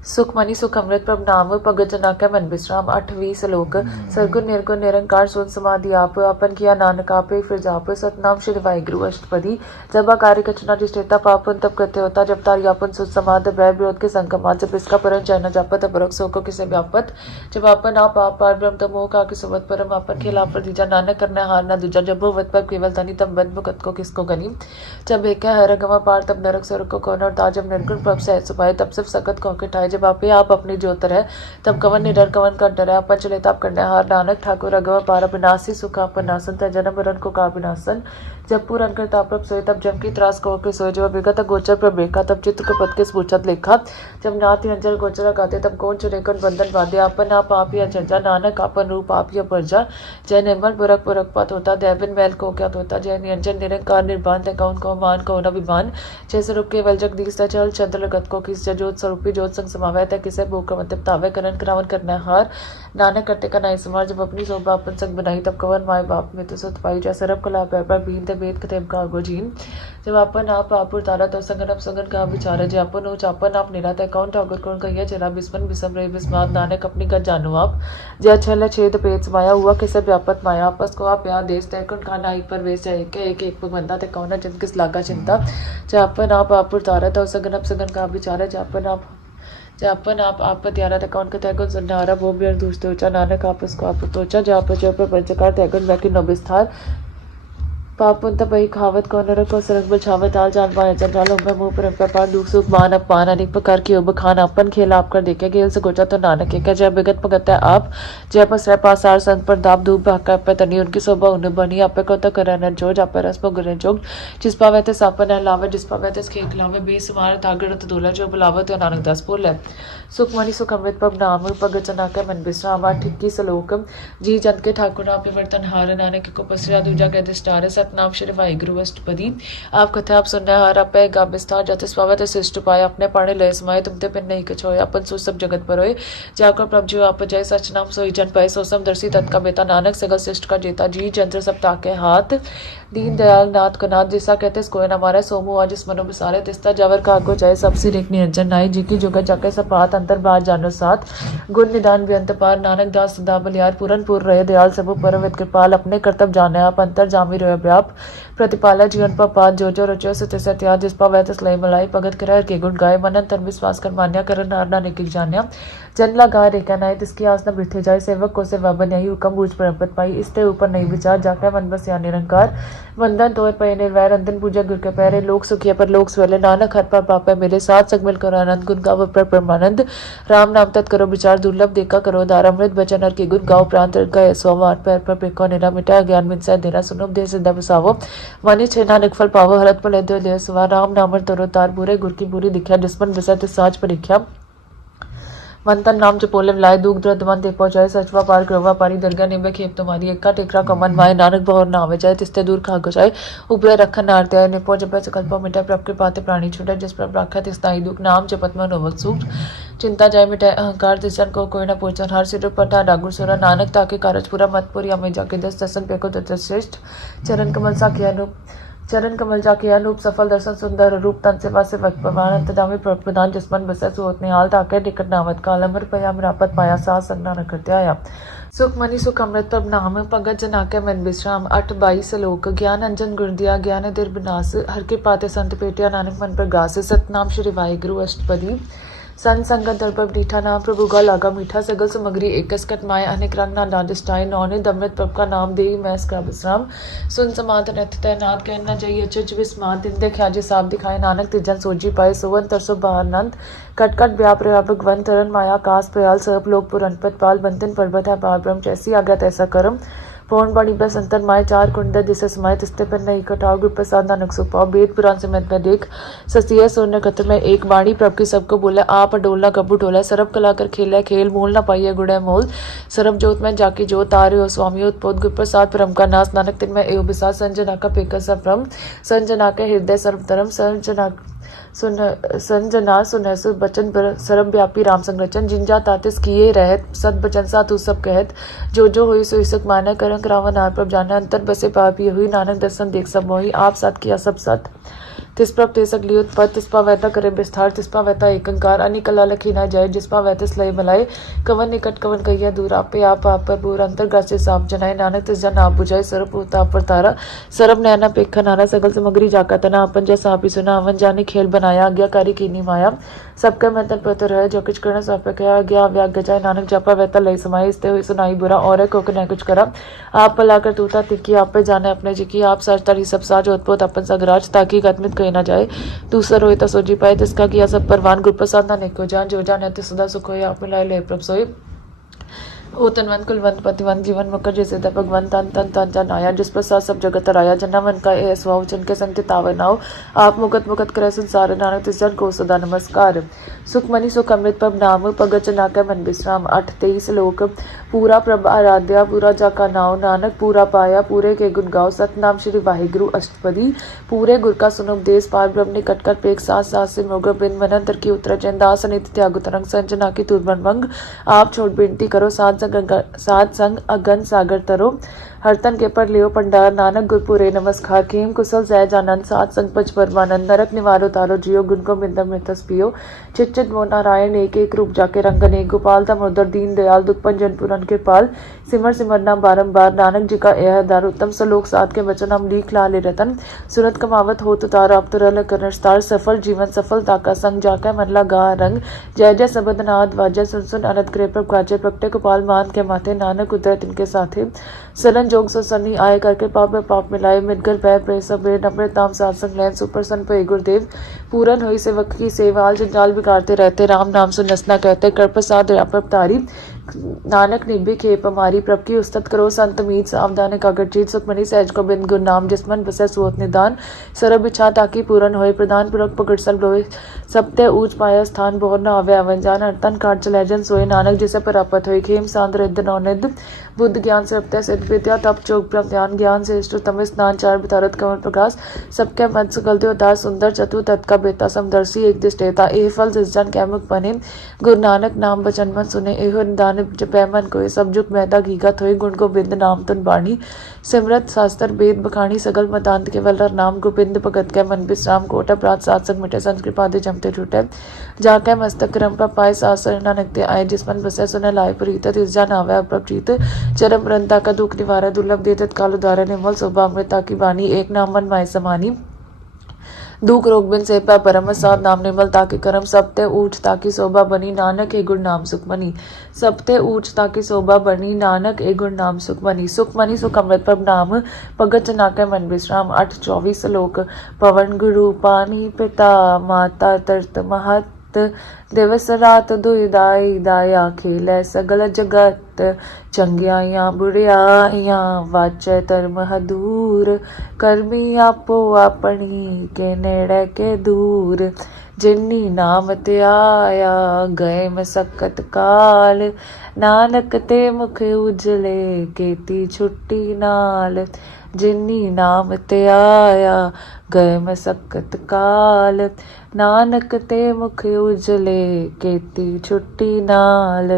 सुख मनी सुख अमृत प्रभ नाम भगत जना का मन विश्राम 8 श्लोक सरगुण निर्गुण निरंकार सोन समाधि आप अपन किया नानक आपे फिर जाप सतनाम श्री वाहिगुरु अष्टपदी जब कार्य कचना जिष्टेता पापन तब कृत्य होता जब तारी आपन सुत समाध भय विरोध के संकमा जब इसका परम चैन जापत अपरक सोको किसे व्यापत जब आपन आप पार ब्रह्म तमो का कि सुवत परम आपन खिलाफ प्रतीजा नानक करना हार ना दूजा जब वत पर केवल धनी तब बद मुकत को किसको गनी जब एक हर गवा पार तब नरक स्वर्ग को कौन और ताजब निर्गुण प्रभ से सुपाए तब सिर्फ सकत को ठाए जब आप अपनी ज्योत है तब कवन निडर कवन कर डर अपन चले तब करने हार नानक ठाकुर अगवा पार विनाशी सुख अपन नासन तय जन्म मरण को का विनाशन जब पूरन कर ताप्रभ सोए तब जम की त्रास को के सोए जब विगत गोचर प्रभ रेखा तब चित्त को पद के पूछत लेखा जब नाथ अंजल गोचर गाते तब कौन चुरेकन बंधन बाधे अपन आप ही अचर्जा नानक अपन रूप आप ही अपरजा जय निर्मल पुरक पुरक पत होता दैविन मैल को क्या होता जय निरंजन निरंकार निर्बान तय कौन को मान कौन अभिमान जय स्वरूप केवल जगदीश चल चंद्र लगत को किस ज्योत स्वरूपी ज्योत संग समावय तय किसे भूख का मतलब तावे करण करावन करना हार नानक कट्टे का नाई समार जब अपनी शोभा अपन संग बनाई तब कवन माए बाप में तो सुत पाई जा सरब कला पैपर बीन ते वेद कथेम का गोजीन जब अपन आप आपुर तारा तो संगन अब संगन का विचार जय अपन उच अपन आप निरात कौन ठाकुर कौन कहिया चला बिस्मन बिसम रहे बिस्मात नानक अपनी गत जानो आप जय छल छेद पेच माया हुआ किसे व्यापत माया आपस को आप यहाँ देश तय कौन खाना एक पर वेश जाए एक एक बंदा ते कौन जिन किस लागा चिंता जय अपन आप आपुर तारा तो संगन अब संगन का विचार जय अपन आप त्यारा तक कौन का तैगुन संधारा वो भी दूसरे ऊंचा नानक आपस को आप तोचा जहाँ पर जो पर पंचकार तैगुन बैकी नबिस्थार पापुन तपई खावत कौन नरक को सरक बछावत आल जान पाए जंजालों में मुंह पर व्यापार दुख सुख मान अपमान अनेक प्रकार की उब खान अपन खेल आप कर देखे गेल से गोचा तो नानक के जय विगत पगत है आप जय पस रह पासार संत पर दाप धूप भाका पे तनी उनकी शोभा उन्हें बनी आपे को तो करे न जोज आपे रस पर गुरे जोग जिस पावे ते सापन है लावे जिस पावे ते खेक लावे बेसुमार तागड़ तो दूल्हा जो बुलावे तो नानक दास बोले सुख मणि सुख अमृत पब नाम भगत जना के मन विश्राम 21 श्लोक जी जन के ठाकुर आप वर्तन हार नानक को पसरा दूजा के दिष्टार सतनाम श्री वाहिगुरु अष्टपदी। आप कथा आप सुनना हार आप गा विस्तार जाते स्वागत शिष्ट पाए अपने पाने लय समाये तुमते पिन नहीं कछ होए अपन सो सब जगत पर होए जाकर प्रभ जो आप जय सच नाम सोई जन पाए सो सम दर्शी तत् का बेटा नानक सगल शिष्ट का जेता जी जंत्र सब ताके हाथ दीन दयाल नाथ का नाथ जिसा कहते कोई न मारे सोमु आज इस मनो बिसारे तिस्ता जावर का आगो जाए सबसे रेख निरंजन नाई जी की जुगा जाके सपात अंतर बार जानो साथ गुण निदान व्यंत पार नानक दास सदा बलियार पूरन पूर रहे दयाल सबु परमित कृपाल अपने कर्तव्य जाने आप अंतर जामी रहे व्याप प्रतिपाला जीवन पर पात जो जो रचो सत्य सत्या जिस पर वैतस लय मलाई भगत कर के गुण गाय मनन तन विश्वास कर मान्या कर नारना निकिक जान्या जन लगा रेखा नाय तिसकी आस न बिरथे जाए सेवक को सेवा बन यही हुक्म बूझ परमपत पाई इसते ऊपर नहीं विचार जाकर मन बस या निरंकार वंदन तोय पे निर्वैर अंदन पूजा गुर के पैरे लोक सुखिया पर लोक स्वले नानक हर पर पापे मेरे साथ संग मिल करो आनंद गुण गाव पर परमानंद राम नाम तत् करो विचार दुर्लभ देखा करो दार अमृत बचन हर के गुण गाओ प्रांत गए सोवार पैर पर पेको निरा मिटा ज्ञान मिन से देरा सुनो दे सिद्धा बसावो मनि छे नानक फल पावो हरत पले दे सवा राम नाम तरो तार बुरे गुर की बुरी दिख्या जिसमन विसत साज परीक्षा मंतन नाम जपोले लाए दूध द्रद मन ते पहुंचाए सचवा पार ग्रवा पारी दरगाह निबे खेप तुम्हारी एक्का टेकरा कमन माए नानक बहुर ना आवे जाए तिस्ते दूर खागो जाए उपरे रखन नारते आए निपो जब सकल्पो मिटाए प्रभ के पाते प्राणी छूटे जिस पर राखा तिस्ताई दुख नाम जपत मन होवत सुख चिंता जाए मिटाए अहंकार तिसन को कोई न पूछन हर सिर पटा डागुर सुरा नानक ताके कारज पूरा मत पूरी हमें जाके दस दसन पे को श्रेष्ठ चरण कमल सा किया चरण कमल जाके अनूप सफल दर्शन सुंदर रूप तन से वासे वक्त प्रमाण अंतदामी प्रदान जिसमन बसे सुहोतने हाल ताके निकट नामत काल अमर पया मरापत पाया सा संगना न करते आया सुख मनी सुख अमृत प्रभ नाम भगत जना के मन विश्राम 8:22 श्लोक ज्ञान अंजन गुण दिया ज्ञान दिर विनाश हर के पाते संत पेटिया नानक मन पर गासे सतनाम श्री वाहिगुरु अष्टपदी सन संगत दर्पब नीठा नाम प्रभु का लागा मीठा सगल सामग्री एकस कट माए अनेक रंग ना लादिष्टाय नौने दमृत प्रभ का नाम दे मैं इसका विश्राम सुन समात नथ नाथ कहना चाहिए अचज विस्मात दिन देख आजे साफ दिखाए नानक तिजन सोजी पाए सुवन तरसो बहानंद कट कट व्याप रहा भगवन तरन माया कास प्रयाल सब लोग पुरनपत पाल बंधन पर्वत है पार ब्रह्म जैसी आज्ञा तैसा कर्म पौन बाणी प्लस अंतर माए चार कुंड दिशा समाये तिस्ते पर नहीं कटाओ गुरु प्रसाद नानक सुपाओ वेद पुराण से मैं देख ससिया सोने कत्र में एक बाणी प्रभ की सबको बोला आप डोलना कबू टोला सरब कला कर खेला खेल मोल ना पाइए गुड़े मोल सरब जोत में जाके जो तारे हो स्वामी उत्पोत गुरु प्रसाद परम का नाश नानक तिन में एव बिसात संजना का पेकर सप्रम संजना के हृदय सर्वधर्म संजना सुनसु बचन पर सरब व्यापी राम संरचन जिंजा तातिस किए रहत सत बचन सा तू सब कहत जो हुई सो सुख माने करं रावण आर प्रभ जाने अंतर बसे पापी हुई नानक दर्शन देख सब मोही आप साथ किया सब सत तिस्प्रभ तेसक लियुत पद तिस्पा वैता करे विस्तार तिस्पा वैता एकंकार अनिकला लखी न जाए जिसपा वैतिस लय मलाए कवन निकट कवन कहिया दूर आपे आप पर पूर अंतर गासे साप जनाए नानक तिस जन आप बुझाए सरब उताप पर तारा सरब नैना पेखा नारा सगल सामग्री जाका तना अपन जैसा आप ही सुना अवन जाने खेल बनाया आज्ञाकारी कीनी माया सबका मंथन पत्र है जो कुछ करना सब कहा आज्ञा व्याग जाए नानक जपा वैता लय समाये इसते हुई सुनाई बुरा और को न कुछ करा आप पलाकर तूता तिकी आप पे जाने अपने जिकी आप साज तारी सब साज उत्पोत अपन सगराज ताकि गतमित कही ना जाए दूसरा रोए तो सोजी पाए तिसका किया सब परवान गुरु प्रसाद ना निको जान जो जान है सदा सुख हो आप मिलाए ले प्रभ सोई ओ तनवंत कुलवंत पतिवंत जीवन मकर जैसे भगवंत तन तन तन जन आया जिस प्रसाद सब जगत राया जना मन का ए स्वाव जिनके संग तावे नाव आप मुकत मुकत करे संसार नानक तिस जन को सदा नमस्कार सुख मनी सुख अमृत पब नाम भगत जना के मन विश्राम 8:23 श्लोक पूरा प्रभ आराध्या पूरा जाका नाव नानक पूरा पाया पूरे के गुण गाओ सतनाम श्री वाहिगुरु अष्टपदी पूरे गुर का सुनोपदेश पार ब्रह्म ने कट कर पेक सास सास से मोगर बिन मनंतर की उत्तर चंदास नित्य त्याग तरंग संजना की तुरबन मंग आप छोड़ बेनती करो सात संग अगन सागर तरो हरतन के पर लियो पंडार नानक गुरपुरे नमस्कार खेम कुशल जय जानन सात संग पच परमानंद नरक निवारो तारो जियो गुण को मिंदम मृतस पियो चित चित मो नारायण एक एक रूप जाके रंगन एक गोपाल दामोदर दीन दयाल दुख पंजन पुरन के पाल सिमर सिमर नाम बारंबार नानक जी का यह दार उत्तम सलोक सात के वचन हम लीख लाले रतन सुरत कमावत हो तुतार अब तुरल करनस्तार सफल जीवन सफल ताका संग जाकर मनला गा रंग जय जय सबद नाद वाजय सुन सुन अनत कृप प्रभ काजे प्रकटे गोपाल मान के माथे नानक उदय तिनके साथे सरन जोग सो सन्नी आए करके पाप में पाप मिलाए मिटकर भय प्रे सब नम्र ताम सात्संग लैन सुप्रसन्न पे गुरुदेव पूरन हुई सेवक की सेवाल जंजाल बिगाड़ते रहते राम नाम सुन नसना कहते कर प्रसाद तारी नानक निभे खेप हमारी, प्रभ की उस्तत करो संत मीत, सावधान एकाग्र चित, सुखमणि सहज गोबिंद गुर नाम, जिसमन बसै सुअत निदान, सरब इच्छा ताकि पूरन होए, प्रधान पुरख पकड़ सल लोए, सबते ऊंच पाया स्थान, बहुत न आवे आवन जान, हरतन काट चलै जन सोए, नानक जिसे प्राप्त होए, खेम सांद रिद्ध नौनिध, बुद्ध ज्ञान सरपतै सिद्ध विद्या, तप चोग प्रभ ध्यान, ज्ञान श्रेष्ठ तम स्नान, चार बितारत कमल प्रकाश, सबके मन सुगल देव दास, सुंदर चतु तत्का बेता, समदर्शी एक दिष्टेता, एह फल जिस जन कै मुख बने, गुरु नानक नाम बचन मन सुने, एहो निदान जपै मन कोय, सब जुग मैदा घीगत होए, गुण गोबिंद नाम तुन बाणी, सिमरत शास्त्र वेद बखानी, सगल मतांत केवल हर नाम, गोबिंद भगत कै मन विश्राम, कोट अपराध सात संग मिटे, संत कृपा दे जमते छूटे, जाकै मस्तक क्रम पर पाए, सासर नानक ते आए, जिस मन बसै सुने लाए प्रीत, तिस जन आवे अप्रप्रीत, चरम रंता का दुख निवारा, दुर्लभ दे तत्काल उदारा, निर्मल शोभा अमृता की बानी, एक नाम मन माय समानी, दुख रोग बिन से पै परम साध, नाम निर्मल ताकि करम, सबते ऊंच ताकि शोभा बनी, नानक ए गुण नाम सुखमनी, सबते ऊंच ताकि शोभा बनी, नानक ए गुण नाम सुखमनी, सुखमनी सुख अमृत प्रभ नाम, भगत जनाके मन विश्राम, 8-24 श्लोक। पवन गुरु पानी पिता, माता तरत महत, दिवस रात दुईदाई, दाया खेलै सगल जगत, चंगियाइयां बुढ़ियाइयां वाचै धर्म हदूर, करमी आपो अपनी के नेड़े के दूर, जिन्नी नाम ते आया गए मसक्कत काल, नानक ते मुख उजले केती छुट्टी नाल, जिन्नी नाम ते आया गए मसक्कत काल, नानक ते मुख उजले केती छुट्टी नाल।